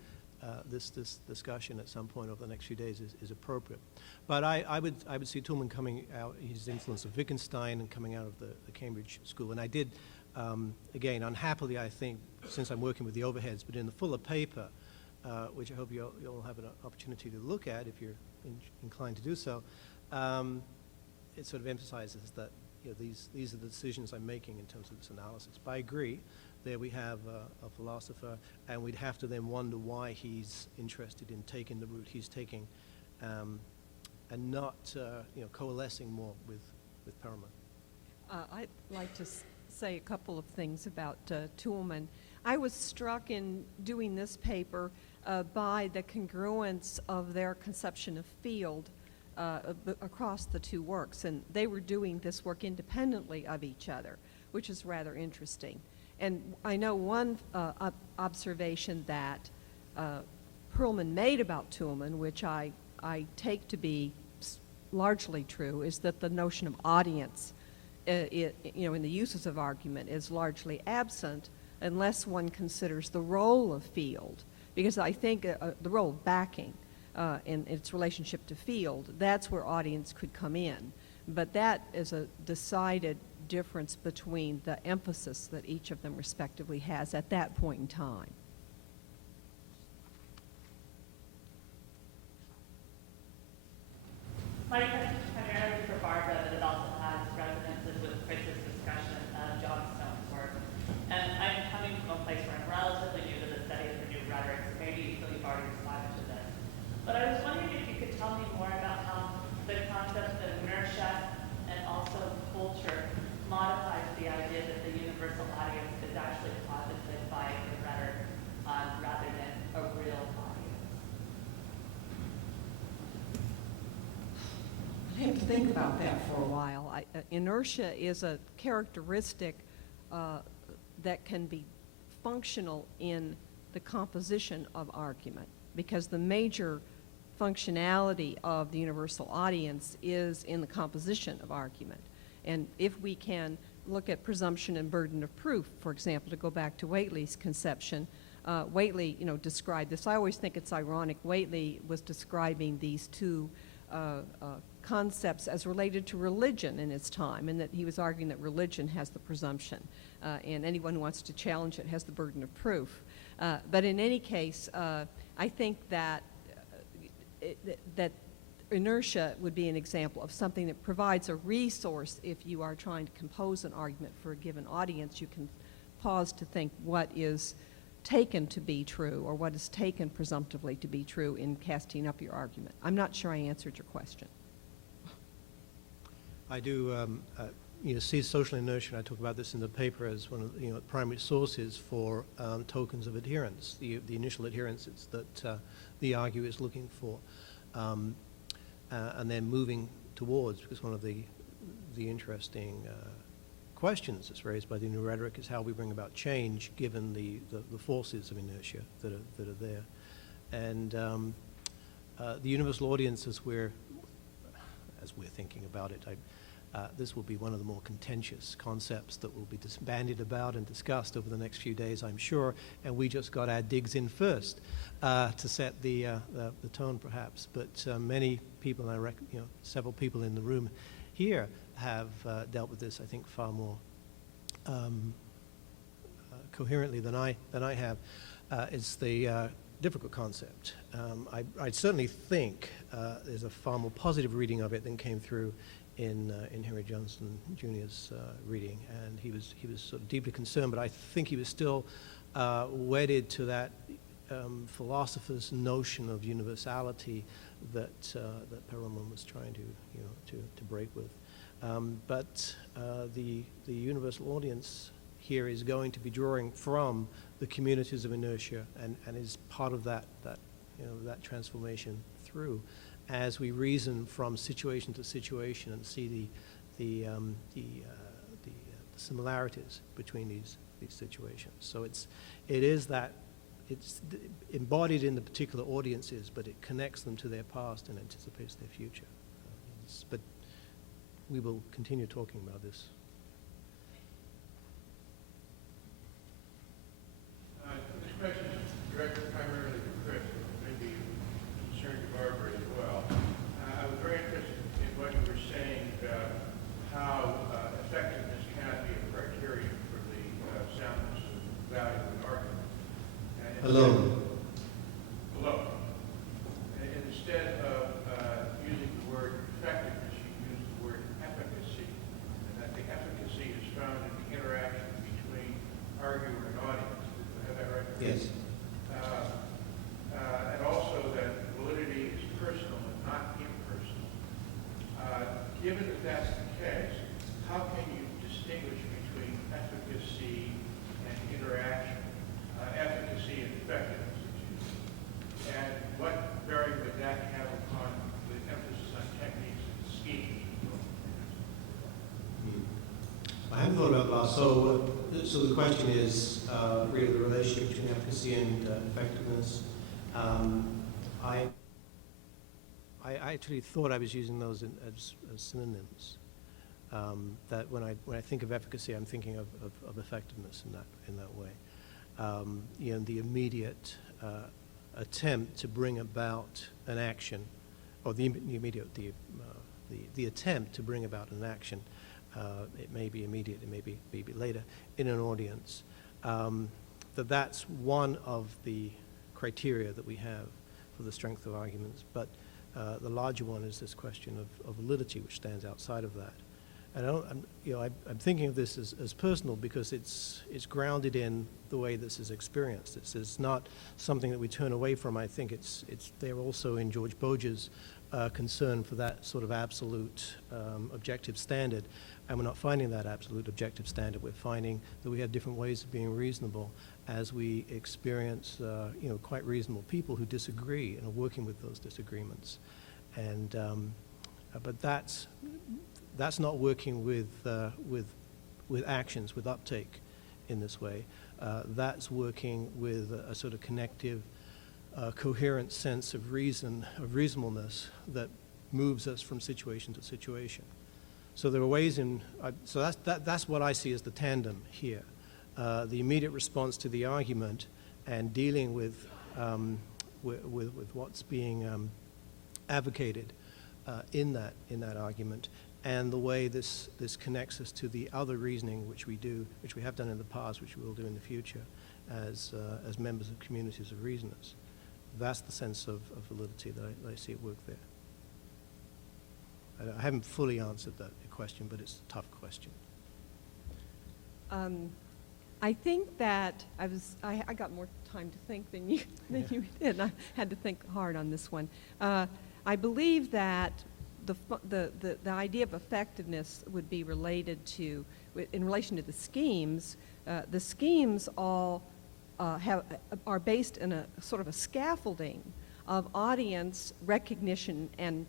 this discussion at some point over the next few days is appropriate. But I would see Toulmin coming out, his influence of Wittgenstein and coming out of the Cambridge School. And I did, again, unhappily, I think, since I'm working with the overheads, but in the fuller paper, which I hope you'll have an opportunity to look at if you're inclined to do so, it sort of emphasizes that, you know, these are the decisions I'm making in terms of this analysis. But I agree, there we have a philosopher, and we'd have to then wonder why he's interested in taking the route he's taking, and not, you know, coalescing more with Perelman. I'd like to say a couple of things about Toulmin. I was struck in doing this paper by the congruence of their conception of field across the two works, and they were doing this work independently of each other, which is rather interesting. And I know one observation that Perelman made about Toulmin, which I take to be largely true, is that the notion of audience, you know, in the uses of argument, is largely absent unless one considers the role of field. Because I think the role of backing in its relationship to field, that's where audience could come in. But that is a decided difference between the emphasis that each of them respectively has at that point in time. My question is primarily for Barbara, but it also has resonances with Chris's discussion of John Stone's work. And I'm coming from a place where I'm relatively new to the study of the new rhetoric, so maybe you feel you've already responded to this. But I was wondering if you could tell me more about how the concept of inertia and also culture modifies the idea that the universal audience is actually posited by the rhetoric rather than a real audience. I have to think about that for a while. Inertia is a characteristic that can be functional in the composition of argument, because the major functionality of the universal audience is in the composition of argument. And if we can look at presumption and burden of proof, for example, to go back to Whately's conception, Whately, you know, described this. I always think it's ironic. Whately was describing these two concepts as related to religion in its time, and that he was arguing that religion has the presumption, and anyone who wants to challenge it has the burden of proof. But in any case, I think that that inertia would be an example of something that provides a resource. If you are trying to compose an argument for a given audience, you can pause to think what is taken to be true or what is taken presumptively to be true in casting up your argument. I'm not sure I answered your question. I do, you know, see social inertia, and I talk about this in the paper as one of the, you know, primary sources for tokens of adherence, the initial adherences that the arguer is looking for, and then moving towards, because one of the interesting questions that's raised by the new rhetoric is how we bring about change given the forces of inertia that are there. And the universal audience, as we're thinking about it, this will be one of the more contentious concepts that will be bandied about and discussed over the next few days, I'm sure. And we just got our digs in first to set the tone, perhaps. But many people, and I reckon, you know, several people in the room here have dealt with this, I think, far more coherently than I have. It's the difficult concept. I certainly think there's a far more positive reading of it than came through in Henry Johnson Jr.'s reading, and he was sort of deeply concerned, but I think he was still wedded to that philosopher's notion of universality that Perelman was trying to break with. But the universal audience here is going to be drawing from the communities of inertia, and is part of that transformation through, as we reason from situation to situation and see the similarities between these situations. So it's embodied in the particular audiences, but it connects them to their past and anticipates their future. But we will continue talking about this. This question is directed primarily to Chris, but maybe concerned to Barbara as well. I was very interested in what you were saying about how effectiveness cannot be a criterion for the soundness and value of an argument. Alone. Alone. And instead of using the word effectiveness, you use the word efficacy, and that the efficacy is found in the interaction between arguer and audience. Do I have that right? Yes. And also that validity is personal and not impersonal. Given that that's the case, how can you distinguish between efficacy and interaction, efficacy and effectiveness, and what bearing would that have upon the emphasis on techniques and schemes? I haven't thought about that. So the question is really the relationship between efficacy and effectiveness. I actually thought I was using those as synonyms. That when I think of efficacy, I'm thinking of effectiveness in that way. The immediate attempt to bring about an action, or the attempt to bring about an action. It may be immediate, it may be later, in an audience. That's one of the criteria that we have for the strength of arguments. But the larger one is this question of validity, which stands outside of that. And I'm thinking of this as personal because it's grounded in the way this is experienced. It's not something that we turn away from. I think it's there also in George Boger's concern for that sort of absolute objective standard. And we're not finding that absolute objective standard. We're finding that we have different ways of being reasonable as we experience quite reasonable people who disagree and are working with those disagreements. And but that's not working with actions, with uptake in this way. That's working with a sort of connective, coherent sense of reasonableness that moves us from situation to situation. So there are ways so that's what I see as the tandem here. The immediate response to the argument and dealing with what's being advocated in that argument, and the way this connects us to the other reasoning which we have done in the past, which we will do in the future, as members of communities of reasoners. That's the sense of validity that I see at work there. I haven't fully answered that question, but it's a tough question. I think that I got more time to think than you did. I had to think hard on this one. I believe that the idea of effectiveness would be related to, in relation to the schemes. The schemes all are based in a sort of a scaffolding of audience recognition and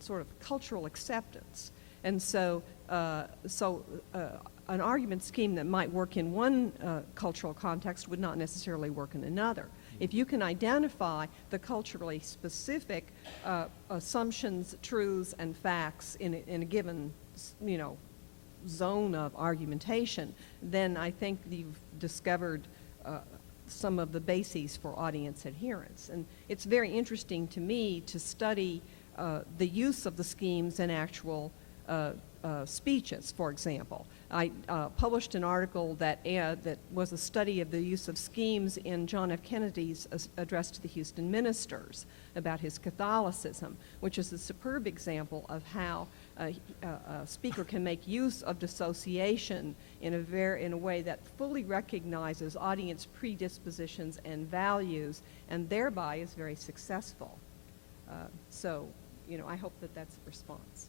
sort of cultural acceptance. And so an argument scheme that might work in one cultural context would not necessarily work in another. If you can identify the culturally specific assumptions, truths, and facts in a given, zone of argumentation, then I think you've discovered some of the bases for audience adherence. And it's very interesting to me to study the use of the schemes in actual speeches, for example. I published an article that was a study of the use of schemes in John F. Kennedy's address to the Houston ministers about his Catholicism, which is a superb example of how a speaker can make use of dissociation in a way that fully recognizes audience predispositions and values, and thereby is very successful. So, I hope that that's a response.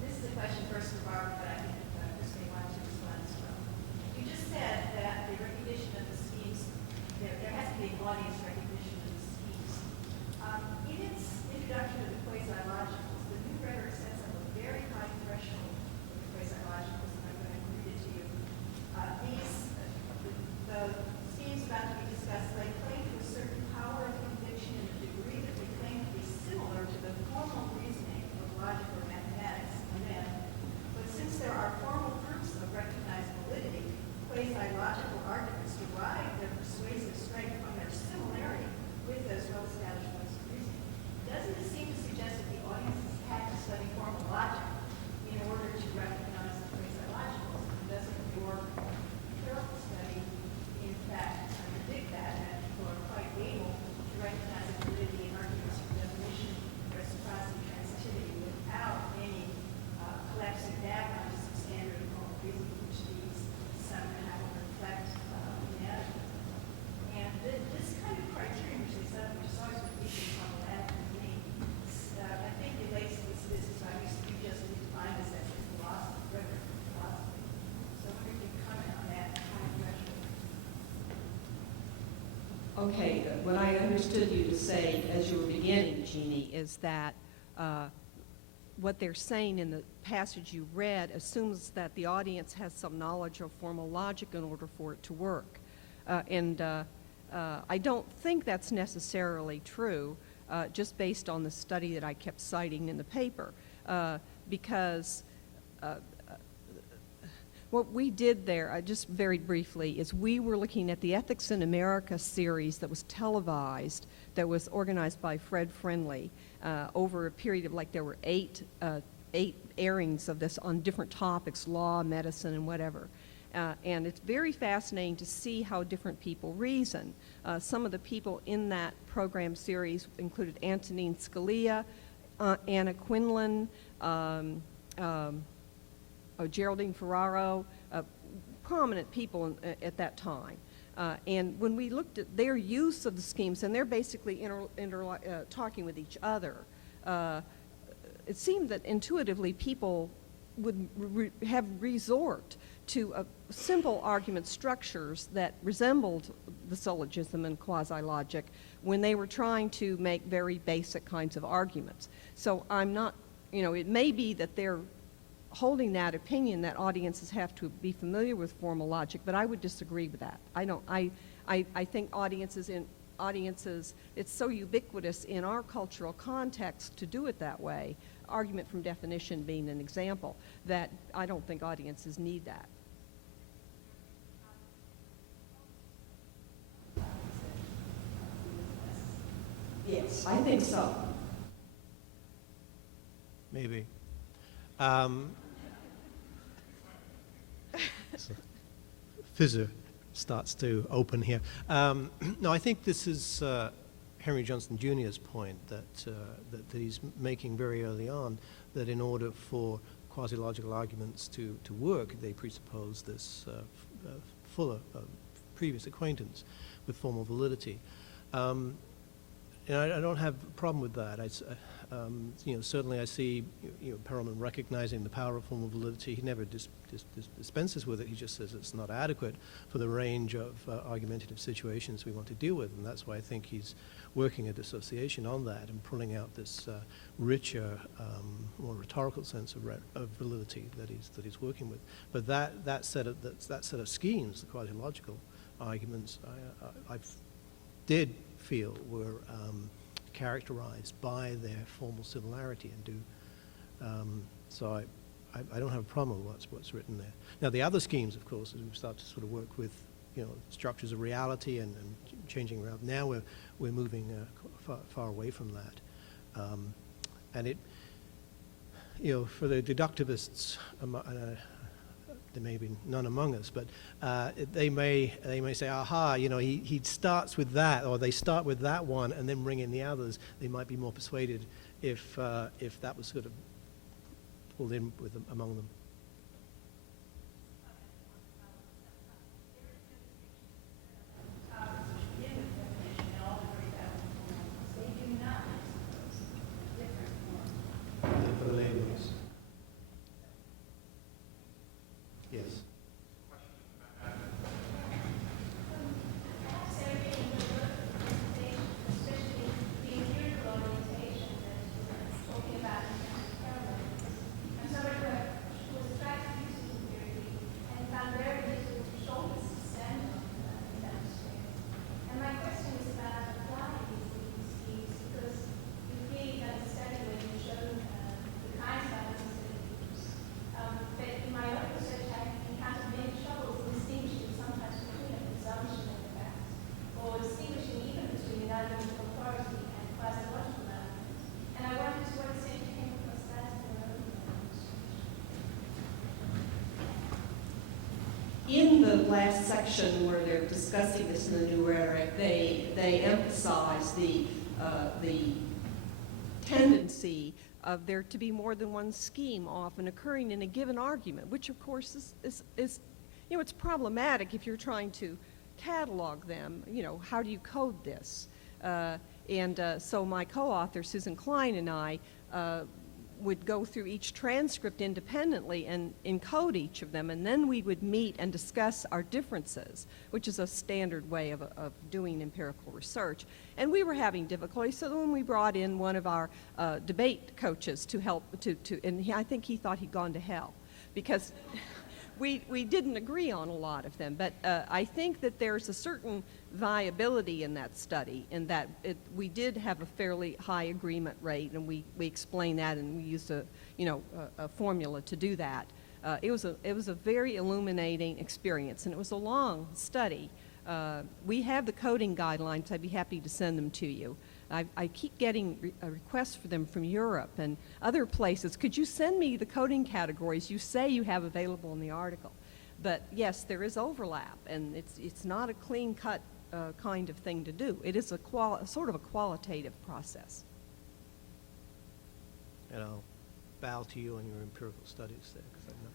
This is a question first for Barbara, but I think Chris may want to respond as well. You just said that the recognition of the schemes, there has to be an audience recognition of the schemes. In its introduction to the Quasilogicals, the new rhetoric sets up a very high threshold for the Quasilogicals, and I'm going to read it to you. The schemes about to be discussed lay claim to a certain power of conviction in a degree that they claim to be similar to the formal reasoning of logic or mathematics. And then, but since there are formal proofs of recognized validity, quasi-logical arguments derive their persuasive strength from their similarity with those well-established modes of reasoning. Doesn't it seem to suggest that the audiences had to study formal logic in order to recognize the quasi-logicals? And doesn't your empirical study, in fact, contradict that, and that people are quite able to recognize the validity in arguments for definition, reciprocity, transitivity, without any collapsing background to some standard of formal reasoning, which these somehow reflect inadequately. And this kind of criterion which they set up, which is always what people problematic for me, I think relates to this business I used to just define this as philosophy, rhetoric and philosophy. So I wonder if you could comment on that high threshold. Okay, what I understood you to say as you were beginning, Jeannie, is that what they're saying in the passage you read assumes that the audience has some knowledge of formal logic in order for it to work. I don't think that's necessarily true, just based on the study that I kept citing in the paper, because what we did there, just very briefly, is we were looking at the Ethics in America series that was televised, that was organized by Fred Friendly over a period of, there were eight airings of this on different topics, law, medicine, and whatever. And it's very fascinating to see how different people reason. Some of the people in that program series included Antonin Scalia, Anna Quinlan, Geraldine Ferraro, prominent people at that time. And when we looked at their use of the schemes, and they're basically talking with each other, it seemed that intuitively people would have resort to simple argument structures that resembled the syllogism and quasi-logic when they were trying to make very basic kinds of arguments. So I'm not, it may be that they're holding that opinion that audiences have to be familiar with formal logic, but I would disagree with that. I think audiences, it's so ubiquitous in our cultural context to do it that way, argument from definition being an example, that I don't think audiences need that. Yes, I think so. Maybe. So, fizzer starts to open here. No, I think this is Henry Johnson Jr.'s point that he's making very early on, that in order for quasi-logical arguments to work, they presuppose this fuller previous acquaintance with formal validity. And I don't have a problem with that. Certainly I see Perelman recognizing the power of formal validity. He never dispenses with it. He just says it's not adequate for the range of argumentative situations we want to deal with, and that's why I think he's working a dissociation on that and pulling out this richer, more rhetorical sense of validity that he's working with. But that set of schemes, the quasi-logical arguments, I did feel were characterized by their formal similarity, and so I don't have a problem with what's written there. Now the other schemes, of course, as we start to sort of work with structures of reality and changing around. Now we're moving far away from that, and it for the deductivists, the there may be none among us, but they may say, aha, he starts with that, or they start with that one and then bring in the others. They might be more persuaded if that was sort of pulled in with them, among them. For the labels. Yes. In the last section where they're discussing this in the New Rhetoric, they emphasize the tendency of there to be more than one scheme often occurring in a given argument, which of course is it's problematic if you're trying to catalog them. How do you code this? So my co-author, Susan Klein, and I would go through each transcript independently and encode each of them, and then we would meet and discuss our differences, which is a standard way of doing empirical research. And we were having difficulty, so then we brought in one of our debate coaches to help, and I think he thought he'd gone to hell, because we didn't agree on a lot of them. But I think that there's a certain viability in that study, in that we did have a fairly high agreement rate, and we explained that, and we used a formula to do that. It was a very illuminating experience, and it was a long study. We have the coding guidelines. I'd be happy to send them to you. I keep getting requests for them from Europe and other places. Could you send me the coding categories you say you have available in the article? But yes, there is overlap, and it's not a clean-cut kind of thing to do. It is a sort of a qualitative process. And I'll bow to you on your empirical studies there, 'cause I know.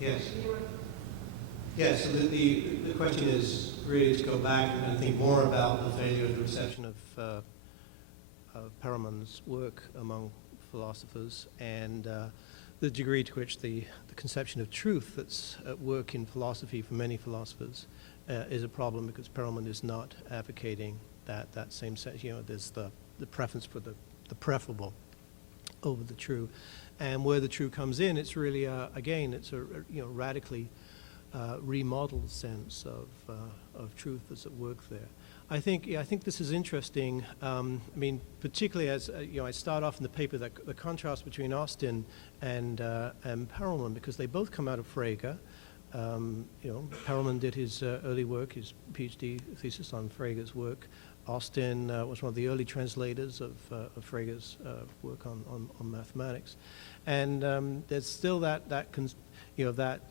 Yes. Yes, so the question is really to go back and think more about the failure of the reception of Perelman's work among philosophers, and the degree to which the conception of truth that's at work in philosophy for many philosophers is a problem, because Perelman is not advocating that same sense. There's the preference for the preferable over the true. And where the true comes in, it's really, again, it's a radically remodeled sense of truth that's at work there. I think this is interesting. I mean, particularly as I start off in the paper the contrast between Austin and Perelman, because they both come out of Frege. Perelman did his early work, his PhD thesis on Frege's work. Austin was one of the early translators of Frege's work on mathematics, and there's still that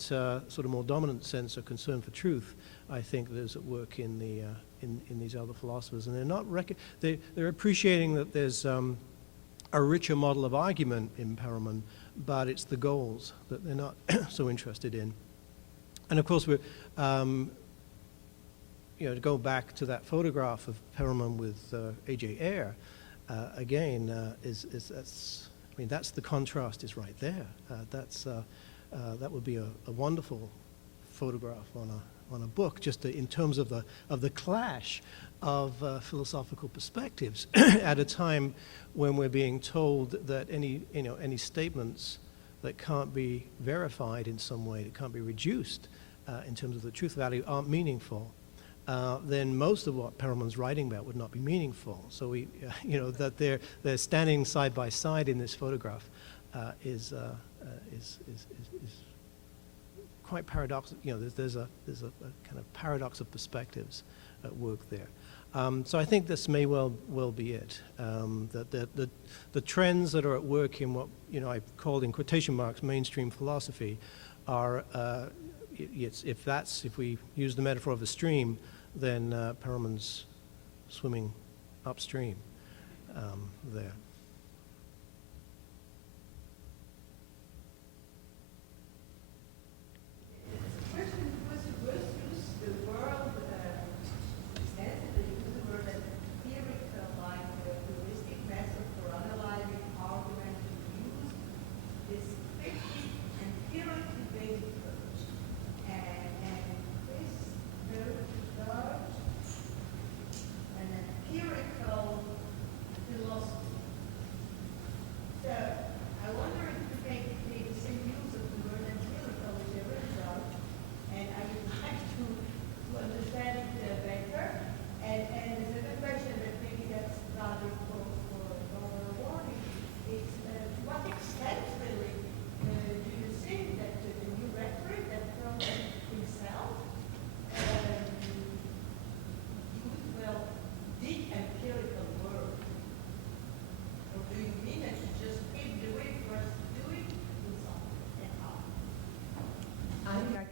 sort of more dominant sense of concern for truth. I think there's at work in the in these other philosophers, and they're not they're appreciating that there's a richer model of argument in Perelman, but it's the goals that they're not so interested in. And of course, we're to go back to that photograph of Perelman with A.J. Ayer, again, that's the contrast is right there. That would be a wonderful photograph on a book, just in terms of the clash of philosophical perspectives at a time when we're being told that any statements that can't be verified in some way, that can't be reduced in terms of the truth value, aren't meaningful. Then most of what Perelman's writing about would not be meaningful. So that they're standing side by side in this photograph is quite paradoxical. There's a kind of paradox of perspectives at work there. So I think this may well be it. That the trends that are at work in what I called in quotation marks mainstream philosophy are if we use the metaphor of a stream, then Perelman's swimming upstream there.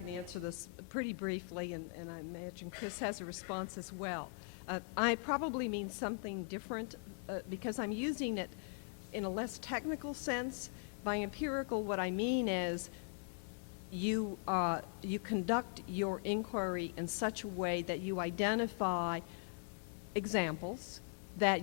Answer this pretty briefly, and I imagine Chris has a response as well. I probably mean something different because I'm using it in a less technical sense. By empirical, what I mean is you conduct your inquiry in such a way that you identify examples that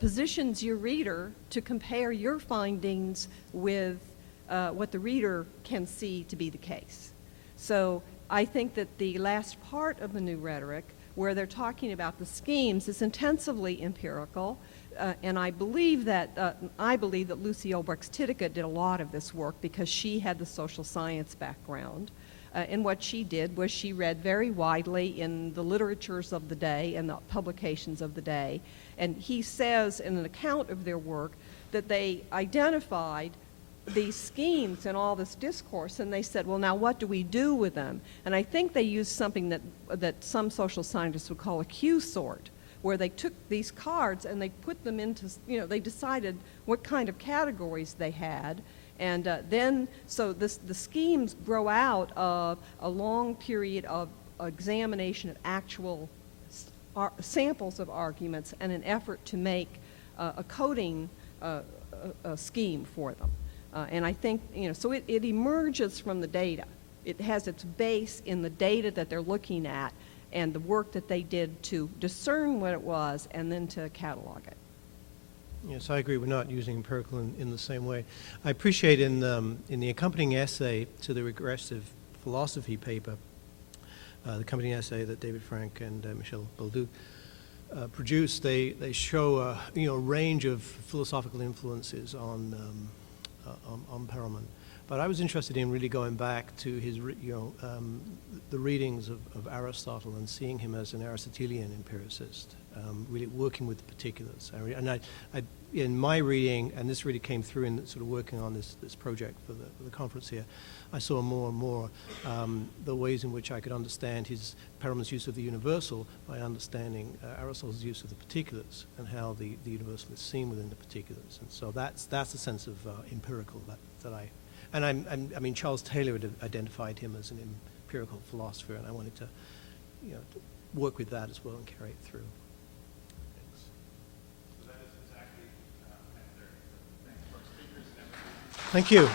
positions your reader to compare your findings with what the reader can see to be the case. So I think that the last part of the New Rhetoric, where they're talking about the schemes, is intensively empirical, and I believe that Lucie Olbrechts-Tyteca did a lot of this work because she had the social science background, and what she did was she read very widely in the literatures of the day and the publications of the day, and he says in an account of their work that they identified these schemes and all this discourse, and they said, well, now what do we do with them? And I think they used something that some social scientists would call a Q sort, where they took these cards and they put them into, they decided what kind of categories they had, and then the schemes grow out of a long period of examination of actual samples of arguments and an effort to make a coding scheme for them. And I think, so it emerges from the data. It has its base in the data that they're looking at and the work that they did to discern what it was and then to catalog it. Yes, I agree. We're not using empirical in the same way. I appreciate in the accompanying essay to the regressive philosophy paper, the accompanying essay that David Frank and Michel Baldoux produced, they show a range of philosophical influences on Perelman. But I was interested in really going back to his, the readings of Aristotle and seeing him as an Aristotelian empiricist, really working with the particulars. And in my reading, and this really came through in sort of working on this project for the conference here, I saw more and more the ways in which I could understand Perelman's use of the universal by understanding Aristotle's use of the particulars and how the universal is seen within the particulars. And so that's a sense of empirical that I. And I mean, Charles Taylor had identified him as an empirical philosopher, and I wanted to, to work with that as well and carry it through. Thanks. So that is exactly thanks to our speakers and everything. Thank you.